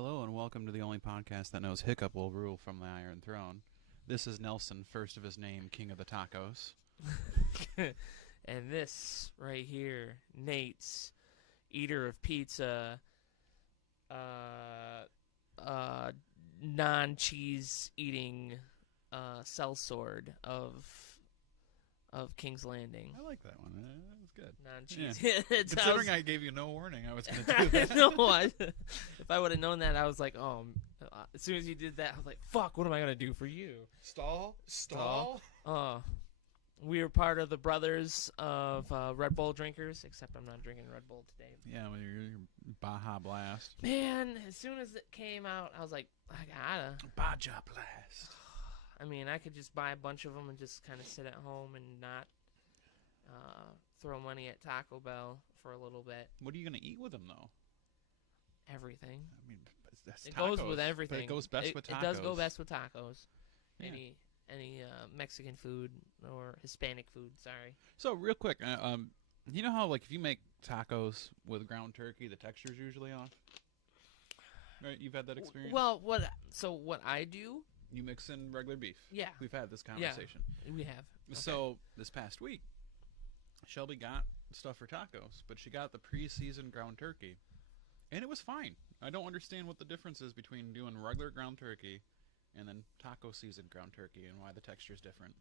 Hello and welcome to the only podcast that knows Hiccup will rule from the Iron Throne. This is Nelson, first of his name, King of the Tacos. And this right here, Nate's eater of pizza, non-cheese eating, sellsword of King's Landing. I like that one. That was good. Non-cheese. Yeah. It's- Considering I gave you no warning, I was going to do that. No, if I would have known that, I was like, as soon as you did that, I was like, fuck, what am I going to do for you? Stall? We were part of the Brothers of Red Bull drinkers, except I'm not drinking Red Bull today. Yeah, with your Baja Blast. Man, as soon as it came out, I was like, I gotta. Baja Blast. I mean, I could just buy a bunch of them and just kind of sit at home and not throw money at Taco Bell for a little bit. What are you going to eat with them, though? Everything. I mean, that's It tacos, goes with everything. But it goes best with tacos. It does go best with tacos. Yeah. Any Mexican food or Hispanic food, sorry. So, real quick, you know how, like, if you make tacos with ground turkey, the texture's usually off? Right? You've had that experience? Well, what I do... You mix in regular beef. Yeah. We've had this conversation. Yeah, we have. Okay. So, this past week, Shelby got stuff for tacos, but she got the pre-seasoned ground turkey. And it was fine. I don't understand what the difference is between doing regular ground turkey and then taco seasoned ground turkey and why the texture is different.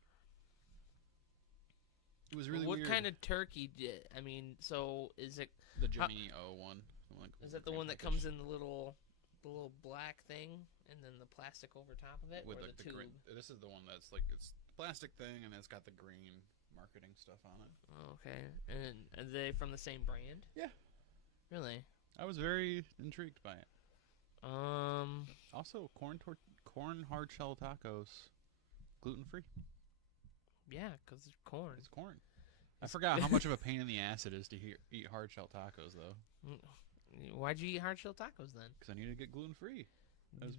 It was really what weird. kind of turkey did... I mean, so is it... The Jimmy O one. Is that the one that comes in the little black thing and then the plastic over top of it, with or like the tube? This is the one that's like it's the plastic thing and it's got the green marketing stuff on it. Oh, okay, and are they from the same brand? Yeah. Really? I was very intrigued by it. Also, corn hard shell tacos, gluten free. Yeah, because it's corn. It's corn. I forgot how much of a pain in the ass it is to eat hard shell tacos, though. Why'd you eat hard shell tacos then? Because I need to get gluten free.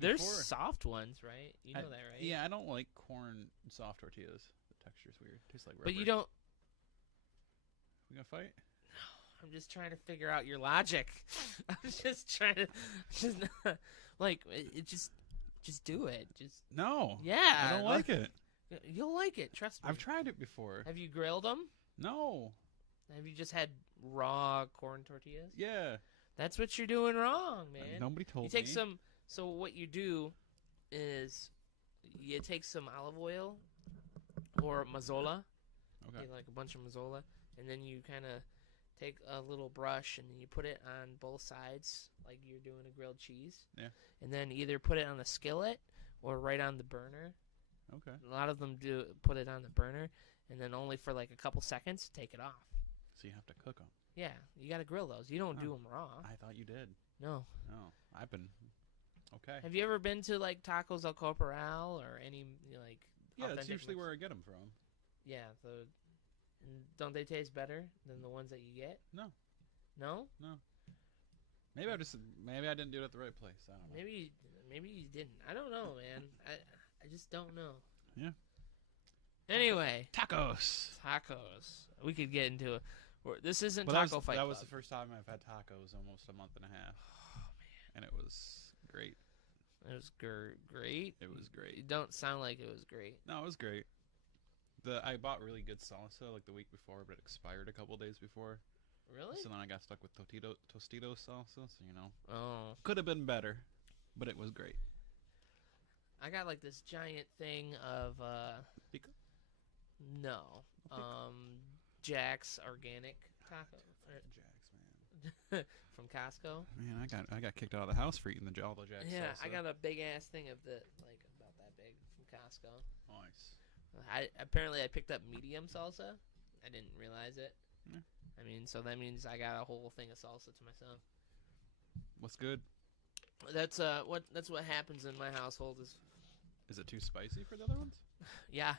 There's soft ones, right? You know that, right? Yeah, I don't like corn soft tortillas. The texture's weird. It tastes like rubber. But you don't. We gonna fight? I'm just trying to figure out your logic. I'm just trying to, just do it. Just No. yeah. I don't like it. You'll like it. Trust me. I've tried it before. Have you grilled them? No. Have you just had raw corn tortillas? Yeah. That's what you're doing wrong, man. Nobody told me. You take some. So what you do is you take some olive oil or mazola. Okay. You like a bunch of mazola, and then you kind of take a little brush and you put it on both sides like you're doing a grilled cheese. Yeah. And then either put it on the skillet or right on the burner. Okay. A lot of them do put it on the burner, and then only for like a couple seconds take it off. So you have to cook them. Yeah, you got to grill those. You don't do them raw. I thought you did. No. No, I've been. Okay. Have you ever been to like Tacos El Corporal or any like? Yeah, that's usually Mex- where I get them from. Yeah, don't they taste better than the ones that you get? No. No? No. Maybe I didn't do it at the right place. I don't know. Maybe you didn't. I don't know, man. I just don't know. Yeah. Anyway, Tacos. we could get into it. This isn't But Taco Fight that was Club. the first time I've had tacos in almost a month and a half. Oh man, And it was great. it was great. It was great. You don't sound like it was great. No, it was great. I bought really good salsa like the week before, but it expired a couple days before. Really? So then I got stuck with Tostitos salsa. So Oh, could have been better, but it was great. I got like this giant thing of Pico? no, Jack's organic taco Jax, man. from Costco. Man, I got kicked out of the house for eating all the Jax Yeah, salsa. I got a big ass thing of the like about that big from Costco. Nice. Apparently I picked up medium salsa. I didn't realize it. Yeah. I mean, so that means I got a whole thing of salsa to myself. What's good? That's what happens in my household Is it too spicy for the other ones? yeah.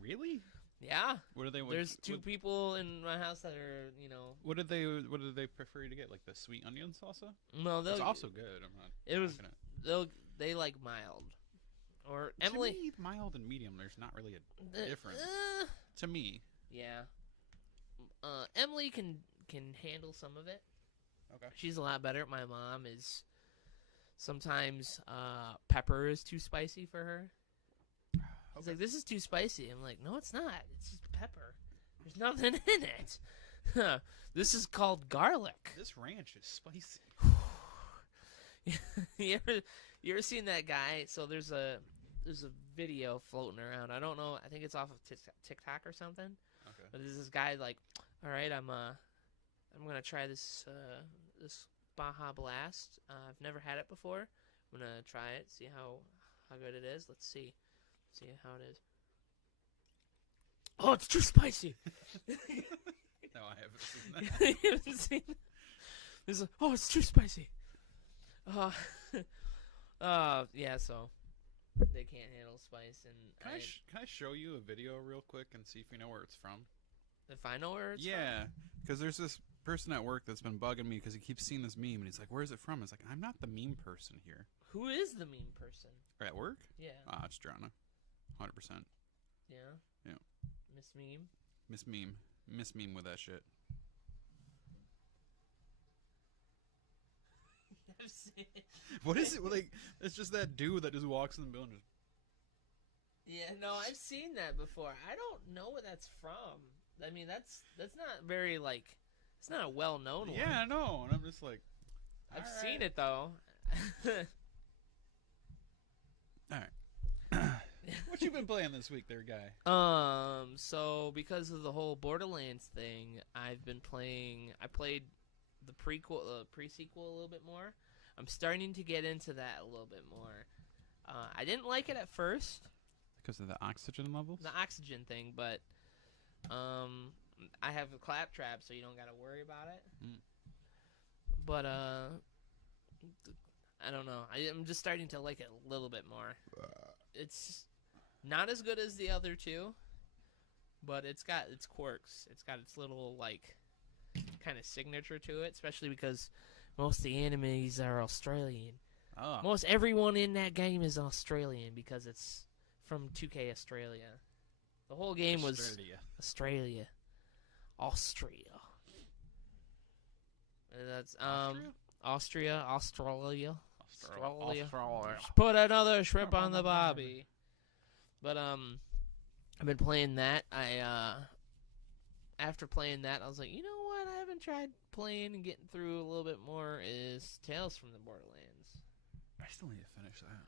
Really? Yeah. What do they? There's two people in my house that are, What did they prefer you to get? Like the sweet onion salsa? No, It's also good. I'm not. It was. Gonna... They like mild. Or To Emily. me, mild and medium. There's not really a difference. To me. Yeah. Emily can handle some of it. Okay. She's a lot better. My mom is Sometimes pepper is too spicy for her. He's like, this is too spicy. I'm like, no, it's not. It's just pepper. There's nothing in it. This is called garlic. This ranch is spicy. you ever seen that guy? So there's a video floating around. I don't know. I think it's off of TikTok or something. Okay. But there's this guy like, all right, I'm gonna try this this Baja Blast. I've never had it before. I'm gonna try it, see how good it is. Let's see how it is. Oh, it's too spicy. No, I haven't seen that. You haven't seen that? It's like, oh, it's too spicy. Yeah, so they can't handle spice. And Can I show you a video real quick and see if you know where it's from? If I know where it's from? Yeah, because there's this person at work that's been bugging me because he keeps seeing this meme and he's like, "Where's it from?" It's like, I'm not the meme person here. Who is the meme person? At work? Yeah. It's Drana, 100%. Yeah. Yeah. Miss Meme. Miss meme with that shit. I've seen it. What is it like? It's just that dude that just walks in the building. Yeah, no, I've seen that before. I don't know what that's from. I mean, that's not very like. It's not a well-known one. Yeah, I know, and I'm just like, I've seen it though. All right. What you been playing this week, there, guy? So because of the whole Borderlands thing, I played the pre-sequel a little bit more. I'm starting to get into that a little bit more. I didn't like it at first. Because of the oxygen levels? The oxygen thing, but I have a claptrap, so you don't got to worry about it. Mm. But I don't know. I'm just starting to like it a little bit more. It's not as good as the other two, but it's got its quirks. It's got its little like kind of signature to it, especially because most of the enemies are Australian. Oh. Most everyone in that game is Australian because it's from 2K Australia. The whole game was Australia. Austria. That's Australia. Just put another shrimp on the bobby. But I've been playing that. After playing that, I was like, you know what? I haven't tried playing and getting through a little bit more is Tales from the Borderlands. I still need to finish that.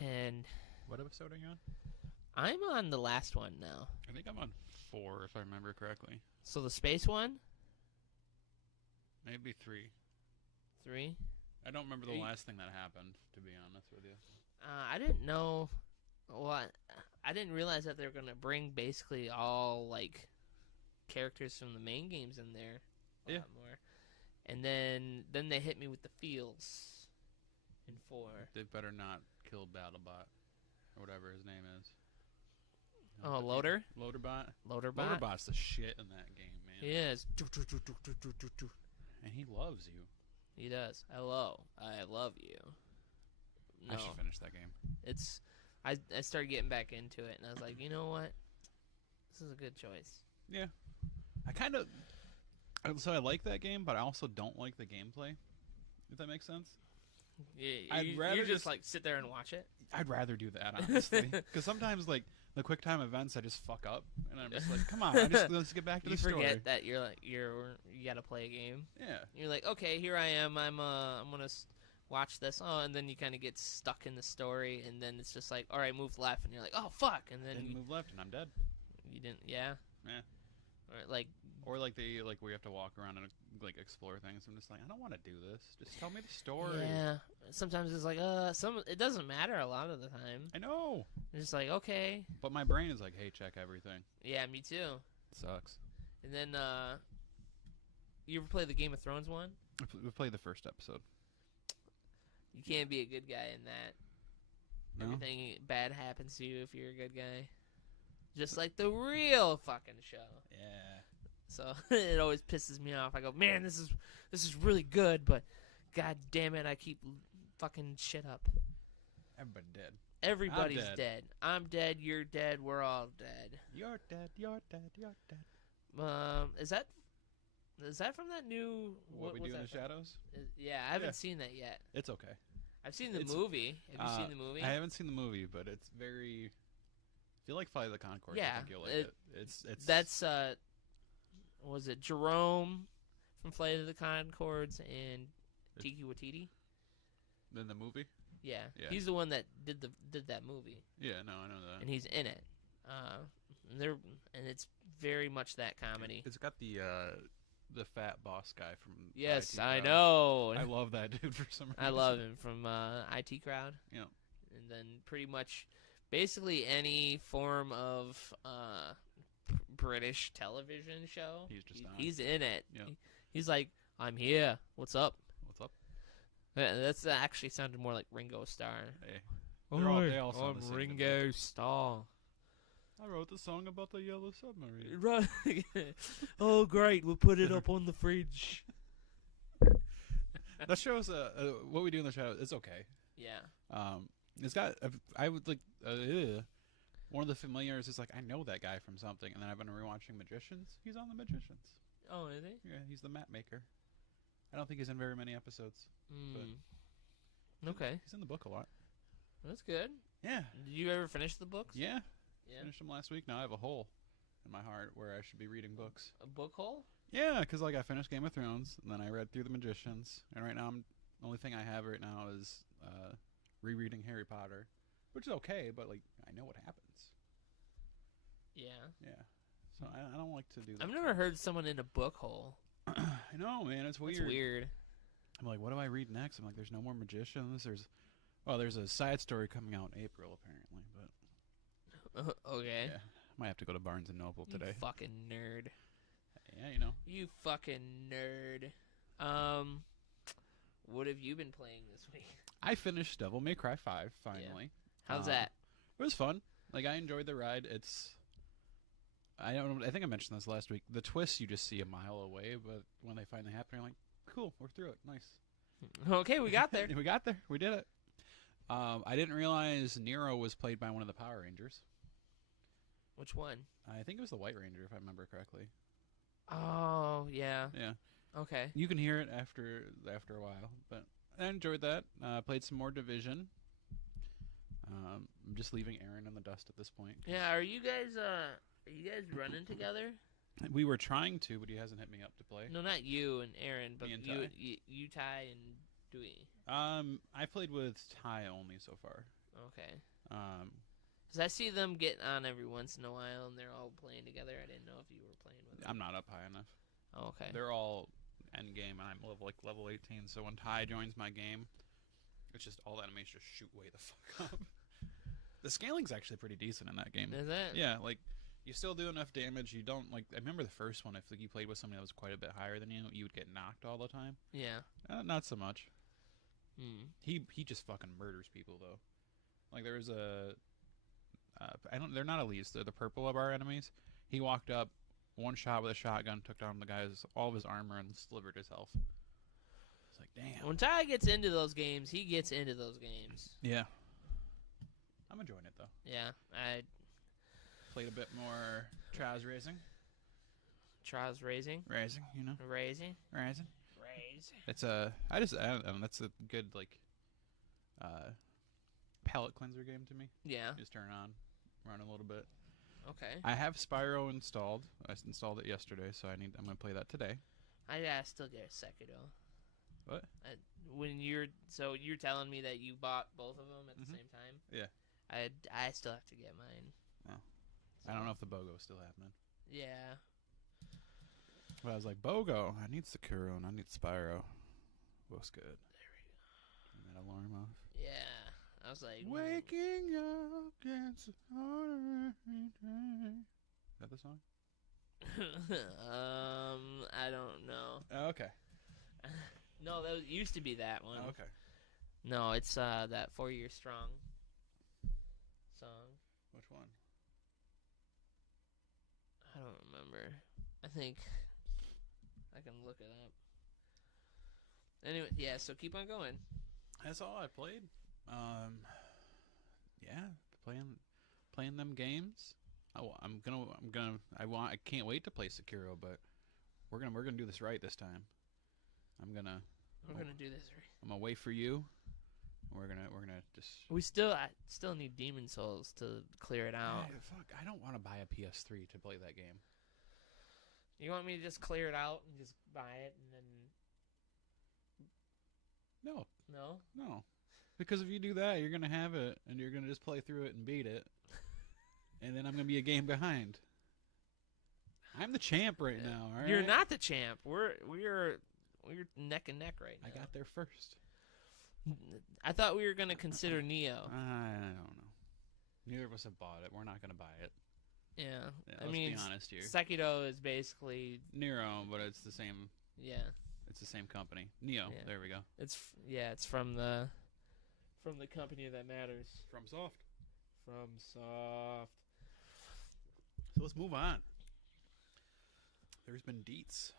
And what episode are you on? I'm on the last one now. I think I'm on 4, if I remember correctly. So the space one? Maybe 3. 3? I don't remember the last thing that happened, to be honest with you. I didn't know. Well, I didn't realize that they were going to bring basically all, like, characters from the main games in there. A lot more. And then they hit me with the fields in 4. They better not kill BattleBot, or whatever his name is. Oh, Loader? Loaderbot? Loaderbot? Loaderbot's the shit in that game, man. He is. And he loves you. He does. Hello. I love you. No. I should finish that game. I started getting back into it, and I was like, you know what? This is a good choice. Yeah. So I like that game, but I also don't like the gameplay, if that makes sense. Yeah, you just like sit there and watch it? I'd rather do that, honestly. Because sometimes, like, the quick time events, I just fuck up, and I'm just like, come on, let's get back to the story. You forget that you gotta play a game. Yeah. You're like, okay, here I am. I'm gonna watch this. Oh, and then you kind of get stuck in the story, and then it's just like, all right, move left, and you're like, oh fuck, and then you move left, and I'm dead. You didn't, yeah. Yeah. Or like where you have to walk around and like explore things. I'm just like, I don't want to do this. Just tell me the story. Yeah. Sometimes it's like, it doesn't matter a lot of the time. I know. It's just like, okay. But my brain is like, hey, check everything. Yeah, me too. It sucks. And then, you ever play the Game of Thrones one? We played the first episode. You can't be a good guy in that. No? Everything bad happens to you if you're a good guy. Just like the real fucking show. Yeah. So it always pisses me off. I go, man, this is really good, but god damn it, I keep fucking shit up. Everybody dead. Everybody's dead. I'm dead. You're dead. We're all dead. You're dead. You're dead. You're dead. Is that Is that from that new? What we was do in that the from? shadows? Yeah, I haven't seen that yet. It's okay. I've seen the It's- movie. Have you seen the movie? I haven't seen the movie, but it's very. If you like Flight of the Conchords, Yeah, I think you'll like it. It's That's was it Jerome from Flight of the Conchords and Tiki Watiti? in the movie. Yeah. Yeah. He's the one that did that movie, Yeah, no, I know that. and he's in it. And it's very much that comedy. It's got the fat boss guy from. Yes, IT I Crowd. know. I love that dude for some reason. I love him from IT Crowd. Yeah. And then pretty much, basically any form of British television show, He's just on. he's in it. Yeah. He's like, I'm here. What's up? What's up? That's actually sounded more like Ringo Starr. Hey. They all sound the same to me. Ringo Starr. I wrote the song about the yellow submarine. Right. Oh, great. We'll put it up on the fridge. That shows what we do in the shadows. It's okay. Yeah. It's got. I would like. One of the familiars is like I know that guy from something, and then I've been rewatching Magicians. He's on the Magicians. Oh, is he? Yeah, he's the map maker. I don't think he's in very many episodes. Okay. He's in the book a lot. That's good. Yeah. Did you ever finish the books? Yeah. Yeah. Finished them last week. Now I have a hole in my heart where I should be reading books. A book hole? Yeah, because like I finished Game of Thrones, and then I read through the Magicians, and right now the only thing I have right now is rereading Harry Potter, which is okay, but like I know what happens. Yeah. Yeah. So I don't like to do that. I've never heard someone in a book hole. I know, man. It's weird. That's weird. I'm like, what do I read next? I'm like, there's no more Magicians. There's a side story coming out in April apparently, but Okay. yeah, might have to go to Barnes and Noble today. You fucking nerd. Yeah, you know. You fucking nerd. What have you been playing this week? I finished Devil May Cry 5 finally. How's that? It was fun. Like I enjoyed the ride. I don't know. I think I mentioned this last week. The twists you just see a mile away, but when they finally happen, you're like, cool, we're through it. Nice. Okay, we got there. We got there. We did it. I didn't realize Nero was played by one of the Power Rangers. Which one? I think it was the White Ranger, if I remember correctly. Oh, yeah. Yeah. Okay. You can hear it after a while, but I enjoyed that. Played some more Division. I'm just leaving Aaron in the dust at this point. Yeah, are you guys running together? We were trying to, but he hasn't hit me up to play. No, not you and Aaron, but Me and you, Ty. you, Ty, and Dewey. I played with Ty only so far. Okay. 'Cause Um, I see them get on every once in a while, and they're all playing together. I didn't know if you were playing with them. I'm not up high enough. Oh, okay. They're all end game, and I'm level 18. So when Ty joins my game, it's just all the enemies just shoot way the fuck up. The scaling's actually pretty decent in that game. Is it? Yeah, like you still do enough damage. You don't like. I remember the first one. If like, you played with somebody that was quite a bit higher than you would get knocked all the time. Yeah. Not so much. Hmm. He just fucking murders people though. Like there's a. They're not elites. They're the purple of our enemies. He walked up, one shot with a shotgun, took down the guy's all of his armor and slivered his health. It's like damn. When Ty gets into those games, he gets into those games. Yeah. I'm enjoying it though. Yeah, I Played a bit more Trials Racing. Trials Raising. Racing, you know. Raising. Raising. Raise. It's I don't know, that's a good like palate cleanser game to me. Yeah. Just turn it on, run a little bit. Okay. I have Spyro installed. I installed it yesterday, so I'm gonna play that today. I gotta still get a Sekiro. What? You're telling me that you bought both of them at the same time? Yeah. I still have to get mine. Oh. I don't know if the BOGO's still happening. Yeah. But I was like, BOGO, I need Sekiro and I need Spyro. Both's good. There we go. Turn that alarm off. Yeah. I was like, Waking up against Is that the song? I don't know. Oh, okay. No, that used to be that one. Oh, okay. No, it's that 4 Year Strong song. Which one? I don't remember. I think I can look it up. Anyway, yeah. So keep on going. That's all I played. Yeah, playing them games. I can't wait to play Sekiro, but we're gonna do this right this time. I'm gonna do this right. I'm gonna wait for you. We're gonna just. I still need Demon Souls to clear it out. Fuck! I don't want to buy a PS3 to play that game. You want me to just clear it out and just buy it and then? No. Because if you do that, you're gonna have it and you're gonna just play through it and beat it, and then I'm gonna be a game behind. I'm the champ right now. All right? You're not the champ. We're neck and neck right now. I got there first. I thought we were gonna consider Neo. I don't know. Neither of us have bought it. We're not gonna buy it. Yeah, let's be honest here. Sekiro is basically Nero, but it's the same. Yeah, it's the same company. Neo. Yeah. There we go. It's from the company that matters. FromSoft. FromSoft. So let's move on. There's been deets.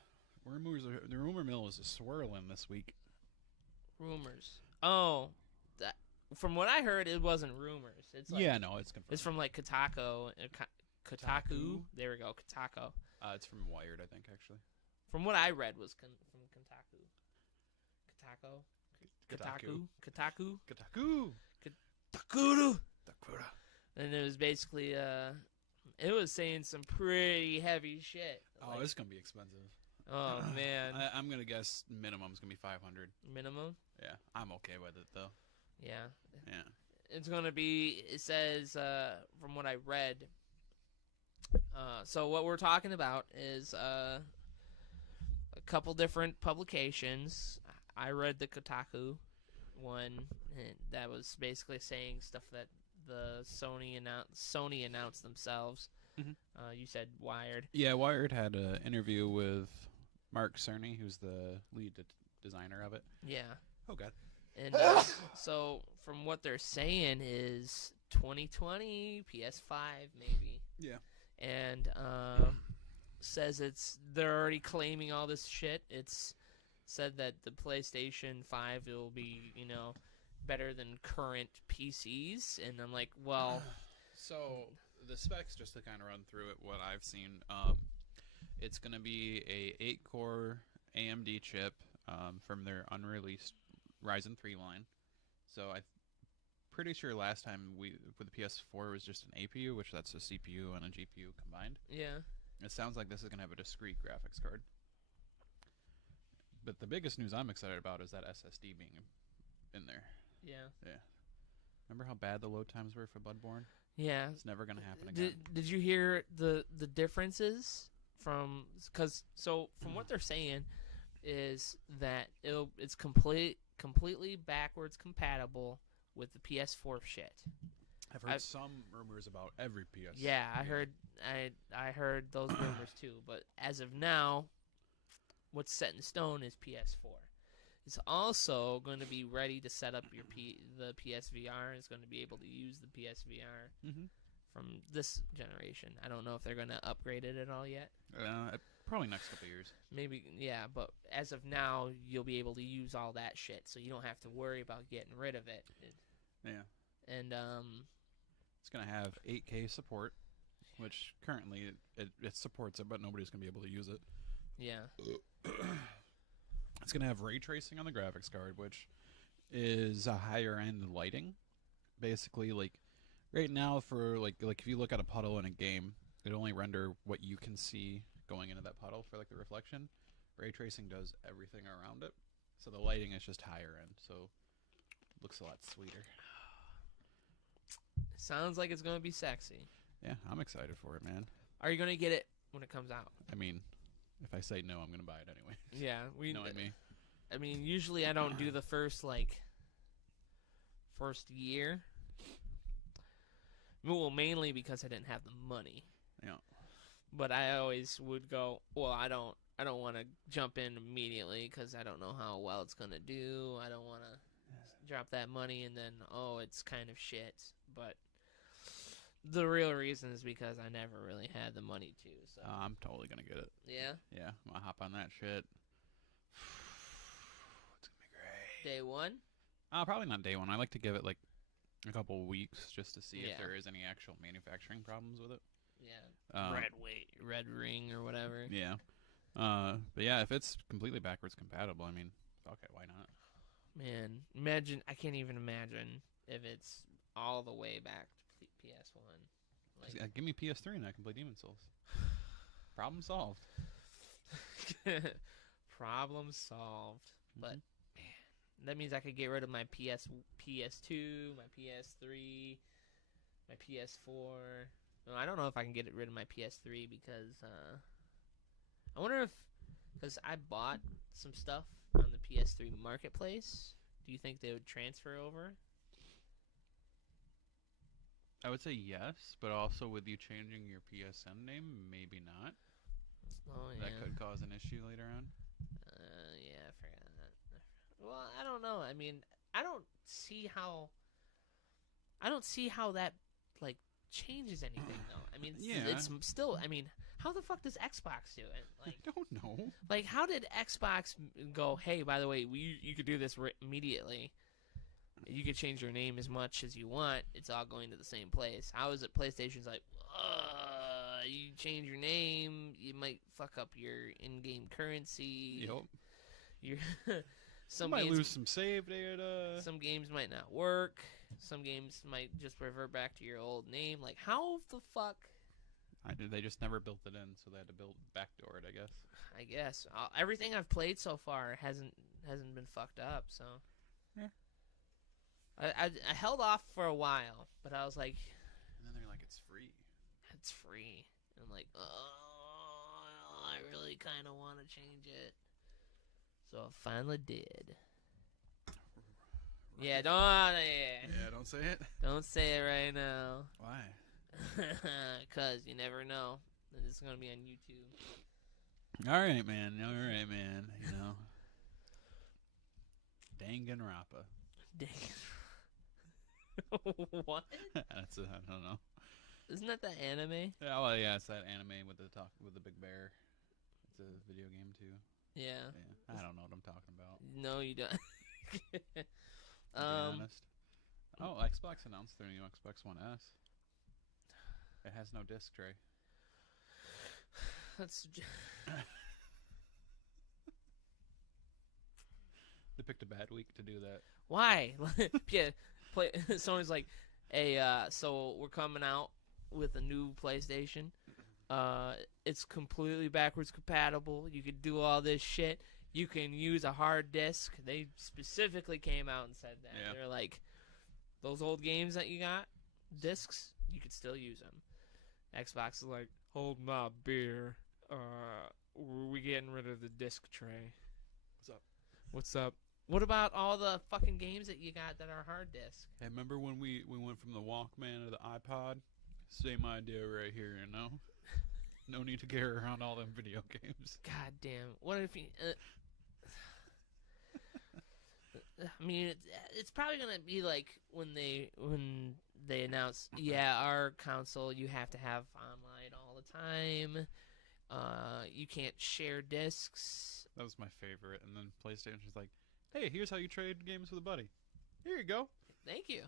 The rumor mill is swirling this week. Rumors. Oh, from what I heard, it wasn't rumors. It's like, it's confirmed. It's from like Kotaku. Kotaku. There we go. Kotaku. It's from Wired, I think, actually. From what I read was from Kotaku. Kotaku. And it was basically it was saying some pretty heavy shit. Oh, it's gonna be expensive. Oh man. I'm gonna guess minimum's gonna be $500. Minimum? Yeah, I'm okay with it though. Yeah. Yeah. It's gonna be. It says from what I read. So what we're talking about is a couple different publications. I read the Kotaku one, and that was basically saying stuff that the Sony announced themselves. Mm-hmm. You said Wired. Yeah, Wired had an interview with Mark Cerny, who's the lead designer of it. Yeah. Oh God. And so from what they're saying is 2020 PS5 maybe. Yeah. And says they're already claiming all this shit. It's said that the PlayStation 5 will be, better than current PCs, and I'm like, well, so the specs, just to kind of run through it, what I've seen, it's going to be a 8-core AMD chip from their unreleased Ryzen 3 line. So I'm pretty sure last time with the PS4 was just an APU, which that's a CPU and a GPU combined. Yeah. It sounds like this is going to have a discrete graphics card. But the biggest news I'm excited about is that SSD being in there. Yeah. Yeah. Remember how bad the load times were for Bloodborne? Yeah. It's never going to happen again. Did you hear the differences from what they're saying is that it's completely backwards compatible with the PS4 shit. I've heard some rumors about every PS. Yeah, I heard those rumors too, but as of now, what's set in stone is PS4. It's also going to be ready to set up the PSVR. It's going to be able to use the PSVR from this generation. I don't know if they're going to upgrade it at all yet. Probably next couple years. Maybe, yeah, but as of now, you'll be able to use all that shit, so you don't have to worry about getting rid of it. Yeah. And it's going to have 8K support, which currently it supports it, but nobody's going to be able to use it. Yeah. It's going to have ray tracing on the graphics card, which is a higher end lighting. Basically, like right now for like if you look at a puddle in a game, it only render what you can see going into that puddle for like the reflection. Ray tracing does everything around it. So the lighting is just higher end, so it looks a lot sweeter. Sounds like it's going to be sexy. Yeah, I'm excited for it, man. Are you going to get it when it comes out? I mean, if I say no, I'm going to buy it anyway. Yeah, you know what I mean? I mean, usually I don't do the first year. Well, mainly because I didn't have the money. Yeah. But I always would go, well, I don't want to jump in immediately because I don't know how well it's going to do. I don't want to drop that money and then, it's kind of shit. But the real reason is because I never really had the money to. So I'm totally going to get it. Yeah? Yeah, I'm going to hop on that shit. It's going to be great. Day one? Probably not day one. I like to give it like a couple weeks just to see Yeah. if there is any actual manufacturing problems with it. Yeah. Red ring or whatever. Yeah. But yeah, if it's completely backwards compatible, I mean, fuck it, why not? Man, imagine. I can't even imagine if it's all the way back to PS1. Yeah, give me PS3 and I can play Demon Souls. Problem solved. Problem solved. But man, that means I could get rid of my PS2, my PS3, my PS4. No, I don't know if I can get rid of my PS3 because I wonder if because I bought some stuff on the PS3 marketplace. Do you think they would transfer over? I would say yes, but also with you changing your PSN name, maybe not. Oh yeah. That could cause an issue later on. Yeah, I forgot that. Well, I don't know. I mean, I don't see how that like changes anything though. I mean, it's still. I mean, how the fuck does Xbox do it? Like, I don't know. Like, how did Xbox go? Hey, by the way, you could do this immediately. You could change your name as much as you want. It's all going to the same place. How is it PlayStation's like, you change your name, you might fuck up your in-game currency. Yep. Some you might games, lose some save data. Some games might not work. Some games might just revert back to your old name. Like, how the fuck? They just never built it in, so they had to backdoor it, I guess. I guess everything I've played so far hasn't been fucked up. So yeah. I held off for a while, but I was like, and then they're like, it's free. It's free. And I'm like, oh, I really kind of want to change it. So I finally did. Right. Yeah, don't say it. Don't say it right now. Why? Because you never know. This is going to be on YouTube. All right, man. You know. Danganronpa. What? That's I don't know. Isn't that the anime? Yeah, well, yeah, it's that anime with the big bear. It's a video game too. Yeah. I don't know what I'm talking about. No, you don't. To be honest. Oh, Xbox announced their new Xbox One S. It has no disc tray. That's. They picked a bad week to do that. Why? Yeah, Sony's like, hey, so we're coming out with a new PlayStation. It's completely backwards compatible. You can do all this shit. You can use a hard disk. They specifically came out and said that. Yeah. They're like, those old games that you got, discs, you could still use them. Xbox is like, hold my beer. We getting rid of the disc tray. What's up? What about all the fucking games that you got that are hard disk? Hey, remember when we went from the Walkman to the iPod? Same idea right here, you know? No need to carry around all them video games. God damn. What if you... I mean, it's probably going to be like when they announce, yeah, our console, you have to have online all the time. You can't share discs. That was my favorite. And then PlayStation's like, hey, here's how you trade games with a buddy. Here you go. Thank you.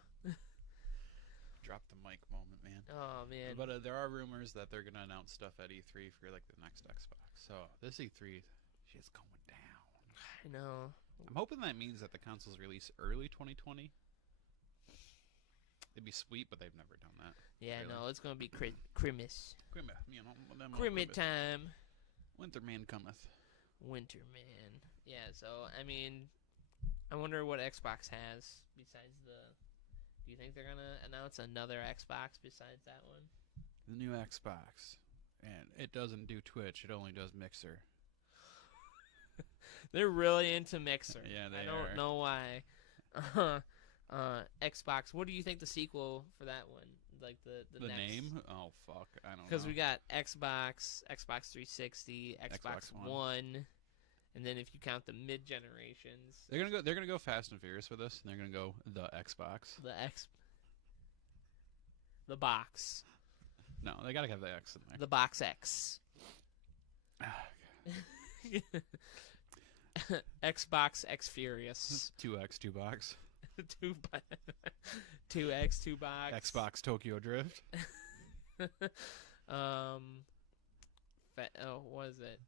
Drop the mic moment, man. Oh, man. But there are rumors that they're going to announce stuff at E3 for like the next Xbox. So this E3, shit's going down. I know. I'm hoping that means that the consoles release early 2020. It'd be sweet, but they've never done that. Yeah, really. No, it's going to be Christmas. Christmas, you know. Christmas time. Winter man cometh. Winter man. Yeah, so, I mean, I wonder what Xbox has besides the... Do you think they're going to announce another Xbox besides that one? The new Xbox. And it doesn't do Twitch. It only does Mixer. They're really into Mixer. Yeah, they are. I don't know why. Xbox. What do you think the sequel for that one? Like the next... name? Oh fuck, I don't know. Because we got Xbox, Xbox 360, Xbox One, and then if you count the mid generations, they're gonna go Fast and Furious with this, and they're gonna go the Xbox. The box. No, they gotta have the X in there. The box X. Xbox X Furious. 2X, 2 box. 2X, 2 box. Xbox Tokyo Drift. What is it?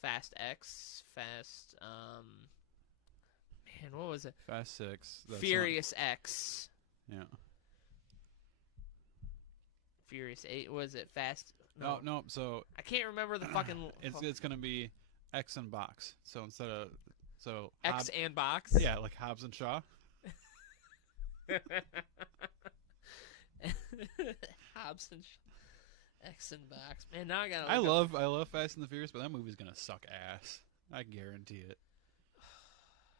Fast X, Fast man, what was it? Fast 6. That's Furious X. Not, yeah. Furious 8. Was it Fast? No. So I can't remember the fucking. it's gonna be X and box. So instead of X and box. Yeah, like Hobbs and Shaw. Hobbs and X and box. Man, now I gotta. I love Fast and the Furious, but that movie's gonna suck ass. I guarantee it.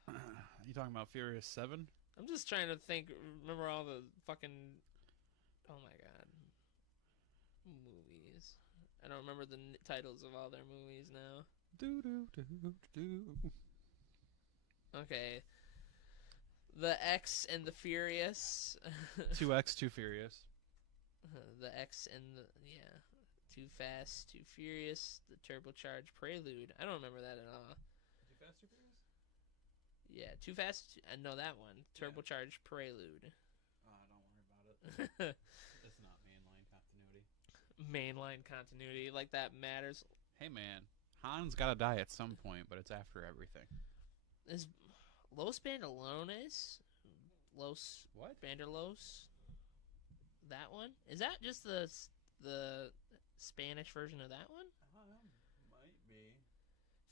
You talking about Furious 7? I'm just trying to think. Remember all the fucking. Oh my god. Movies. I don't remember the titles of all their movies now. Okay. The X and the Furious. 2X, 2 Furious. The X and the Too Fast, Too Furious, the Turbocharged Prelude. I don't remember that at all. Too Fast, Too Furious? Yeah, Too Fast. I know that one. Turbocharged Prelude. Oh, don't worry about it. It's not mainline continuity. Mainline continuity, like that matters. Hey man, Han's gotta die at some point, but it's after everything. Is Los Bandoleones? Los what? Banderlos? That one? Is that just the Spanish version of that one? Might be.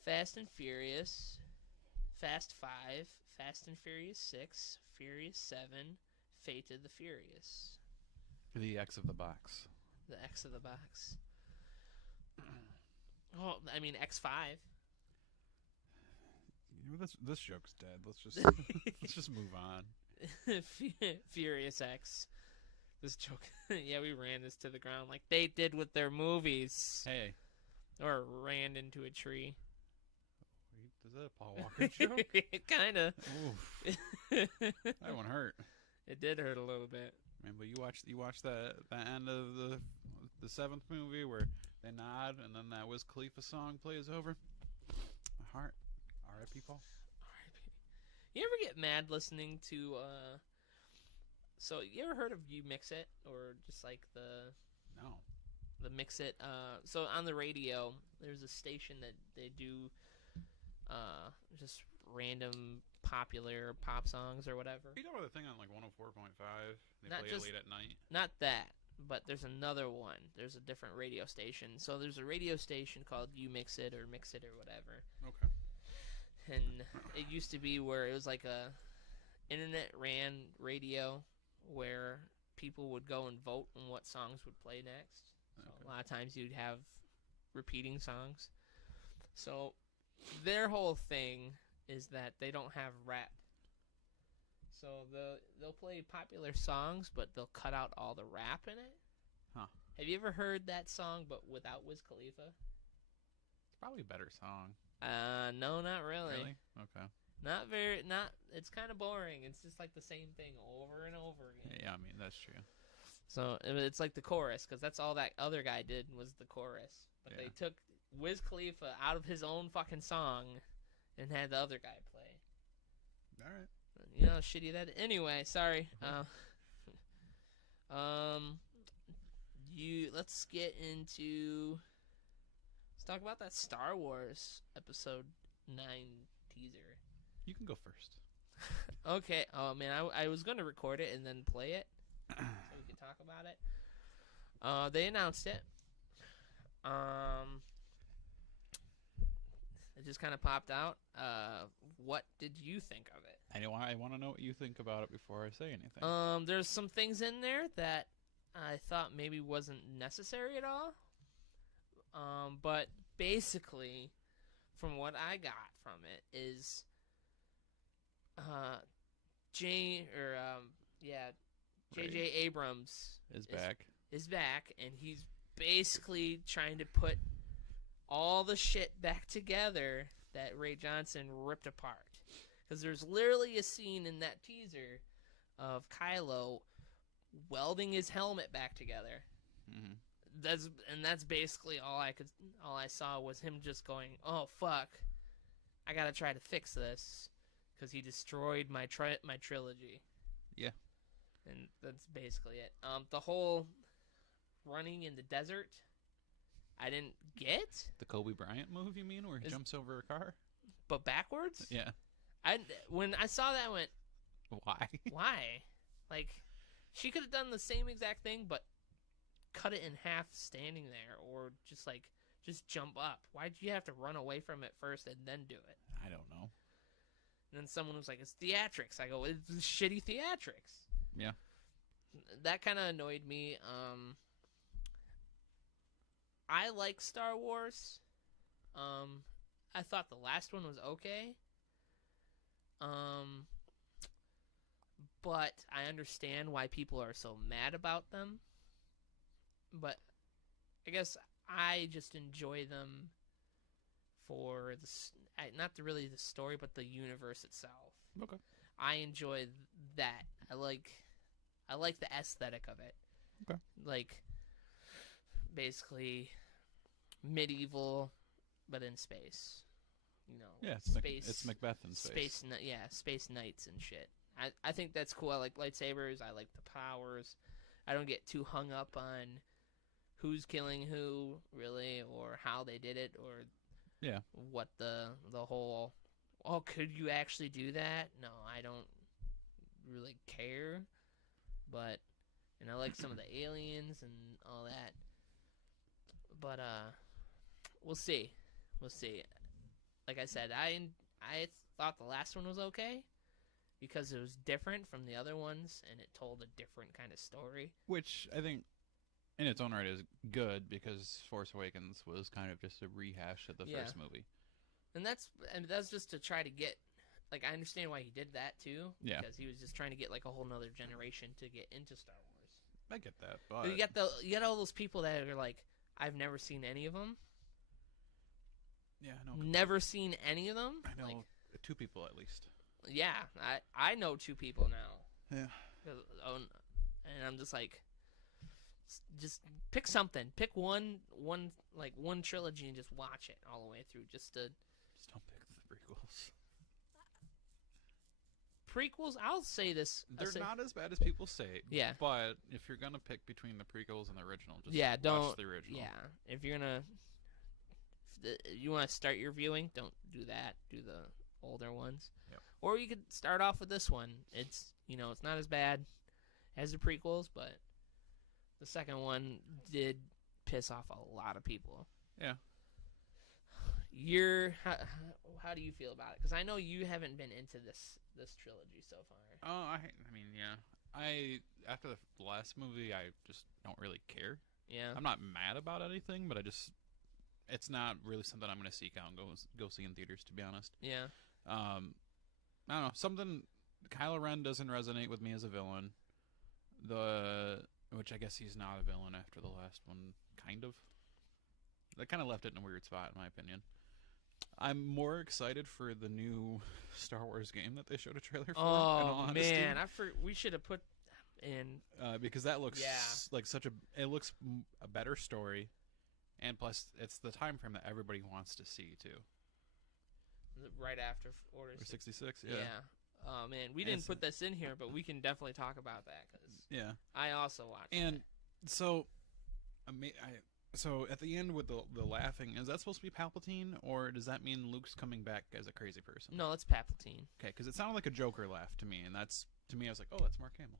Fast and Furious, Fast 5, Fast and Furious 6, Furious 7, Fate of the Furious. The X of the box. The X of the box. Oh, I mean X5. You know, this joke's dead. Let's just move on. Furious X. This joke. Yeah, we ran this to the ground like they did with their movies. Hey. Or ran into a tree. Is that a Paul Walker joke? Kinda. Oof. That one hurt. It did hurt a little bit. Man, but you watched the end of the 7th movie where they nod and then that Wiz Khalifa song plays over. My heart. R.I.P. Paul. R.I.P. You ever get mad listening to so you ever heard of You Mix It or just like the Mix It? So on the radio, there's a station that they do just random popular pop songs or whatever. You know the thing on like 104.5? They Not play just- it late at night. Not that, but there's another one. There's a different radio station. So there's a radio station called You Mix It or Mix It or whatever. Okay. And it used to be where it was like a internet ran radio where people would go and vote on what songs would play next. So Okay. a lot of times you'd have repeating songs. So their whole thing is that they don't have rap. So they'll play popular songs, but they'll cut out all the rap in it. Huh. Have you ever heard that song but without Wiz Khalifa? It's probably a better song. No, not really. Really? Okay. It's kind of boring. It's just like the same thing over and over again. Yeah, I mean, that's true. So it's like the chorus, because that's all that other guy did was the chorus. But Yeah. they took Wiz Khalifa out of his own fucking song and had the other guy play. All right. You know how shitty that is? Anyway, sorry. Let's get into... Let's talk about that Star Wars Episode 9 teaser. You can go first. Okay. Oh, man, I was going to record it and then play it so we could talk about it. They announced it. It just kind of popped out. What did you think of it? I want to know what you think about it before I say anything. There's some things in there that I thought maybe wasn't necessary at all. But basically, from what I got from it is, J.J. Abrams Is back. is back, and he's basically trying to put all the shit back together that Ray Johnson ripped apart. Because there's literally a scene in that teaser of Kylo welding his helmet back together. Mm-hmm. That's basically all I saw was him just going, "Oh fuck, I gotta try to fix this," because he destroyed my trilogy. Yeah. And that's basically it. The whole running in the desert, I didn't get. The Kobe Bryant move, you mean, where he jumps over a car? But backwards? Yeah. When I saw that, I went, Why? why? Like, she could have done the same exact thing, but cut it in half standing there, or just jump up. Why'd you have to run away from it first and then do it? I don't know. And then someone was like, it's theatrics. I go, it's shitty theatrics. Yeah. That kind of annoyed me. I like Star Wars. I thought the last one was okay. But I understand why people are so mad about them. But I guess I just enjoy them for not really the story, but the universe itself. Okay. I enjoy that. I like the aesthetic of it. Okay. Like, basically medieval, but in space. You know. Yeah, space. It's Macbeth in space. Space knights and shit. I think that's cool. I like lightsabers. I like the powers. I don't get too hung up on who's killing who, really, or how they did it, or what the whole, oh, could you actually do that? No, I don't really care. But, and I like some of the aliens and all that. But, we'll see. Like I said, I thought the last one was okay because it was different from the other ones and it told a different kind of story. Which I think in its own right is good because Force Awakens was kind of just a rehash of the first movie. And that's just to try to get, like, I understand why he did that too. Yeah. Because he was just trying to get like a whole nother generation to get into Star Wars. I get that, but you got all those people that are like, I've never seen any of them. Yeah, I know. Never seen any of them. I know like, 2 people at least. Yeah, I know 2 people now. Yeah. And I'm just like, just pick something. Pick one trilogy and just watch it all the way through. Just don't pick the prequels. Prequels, I'll say this. They're not as bad as people say. Yeah. But if you're going to pick between the prequels and the original, just watch the original. Yeah. If you're going to... you want to start your viewing, don't do that. Do the older ones. Yep. Or you could start off with this one. It's it's not as bad as the prequels, but the second one did piss off a lot of people. Yeah. How do you feel about it? Because I know you haven't been into this trilogy so far. Oh, I mean, yeah. After the last movie, I just don't really care. Yeah. I'm not mad about anything, but it's not really something I'm going to seek out and go see in theaters, to be honest. Yeah. I don't know. Something, Kylo Ren doesn't resonate with me as a villain. Which I guess he's not a villain after the last one, kind of. That kind of left it in a weird spot, in my opinion. I'm more excited for the new Star Wars game that they showed a trailer for. Oh, man. We should have put in... because that looks like it looks a better story. And plus, it's the time frame that everybody wants to see, too. Right after Order 66, yeah. Oh, man. We didn't put this in here, but we can definitely talk about that. Yeah. I also watched And that. so, so at the end with the laughing, is that supposed to be Palpatine? Or does that mean Luke's coming back as a crazy person? No, it's Palpatine. Okay, because it sounded like a Joker laugh to me. And that's, to me, I was like, oh, that's Mark Hamill.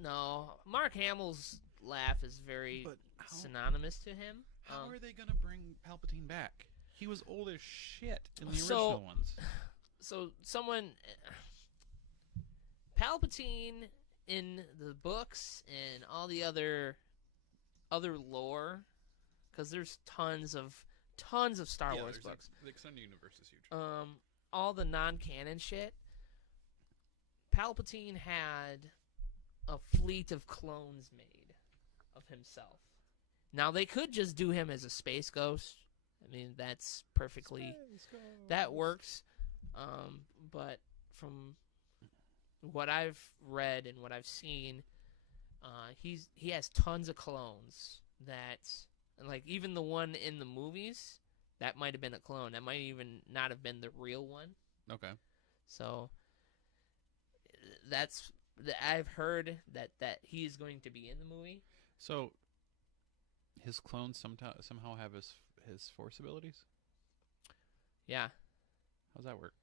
No, Mark Hamill's laugh is very synonymous to him. How are they going to bring Palpatine back? He was old as shit in the original ones. So Palpatine in the books and all the other lore, because there's tons of Star Wars books. The extended universe is huge. All the non-canon shit. Palpatine had a fleet of clones made of himself. Now, they could just do him as a space ghost. I mean, that's perfectly... That works. But from what I've read and what I've seen, he has tons of clones that... Like, even the one in the movies, that might have been a clone. That might even not have been the real one. Okay. So, I've heard that he is going to be in the movie. So... his clones somehow have his force abilities? Yeah. How's that work?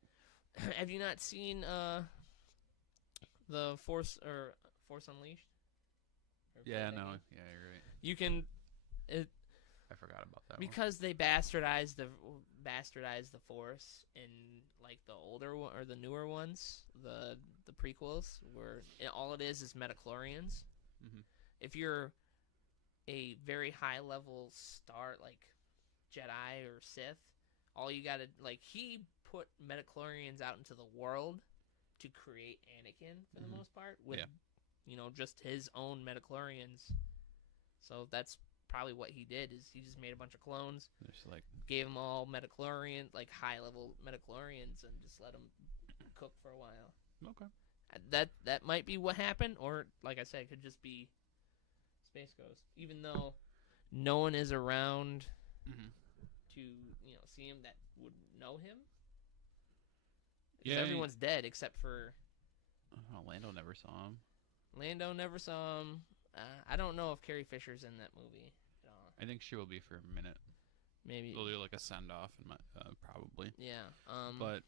Have you not seen the Force Unleashed? Or Yeah, played that no, game? yeah, you're right. You can I forgot about that one. because they bastardized the Force in like the older one or the newer ones, the prequels, where all it is metachlorians. Mm-hmm. If you're a very high level star like Jedi or Sith, all you gotta like he put metachlorians out into the world to create Anakin for the most part with just his own metachlorians. So that's probably what he did is he just made a bunch of clones, Just like gave them all metachlorian, like high level metachlorians, and just let them cook for a while. okay. That might be what happened, or like I said, it could just be Space Ghost. Even though no one is around to see him that would know him. Yeah, everyone's dead except for Lando never saw him. Lando. Never saw him. I don't know if Carrie Fisher's in that movie at all. I think she will be for a minute. Maybe They'll do like a send off, probably. Yeah. But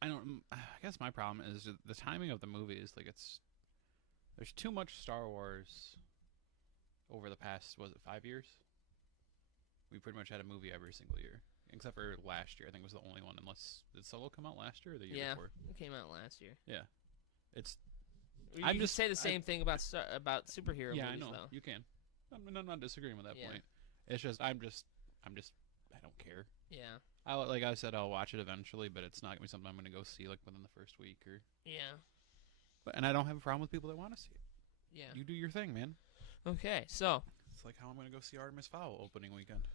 I don't. I guess my problem is the timing of the movie is like there's too much Star Wars over the past 5 years. We pretty much had a movie every single year, except for last year. I think it was the only one. Unless did Solo come out last year or the year before? It came out last year. Yeah, it's. You can just say the same thing about superhero movies. I know though. you can. I'm not disagreeing with that Yeah. point. It's just I don't care. Yeah. Like I said, I'll watch it eventually, but it's not gonna be something I'm gonna go see like within the first week or. Yeah. And I don't have a problem with people that want to see it. Yeah. You do your thing, man. Okay, so. It's like how I'm gonna go see Artemis Fowl opening weekend.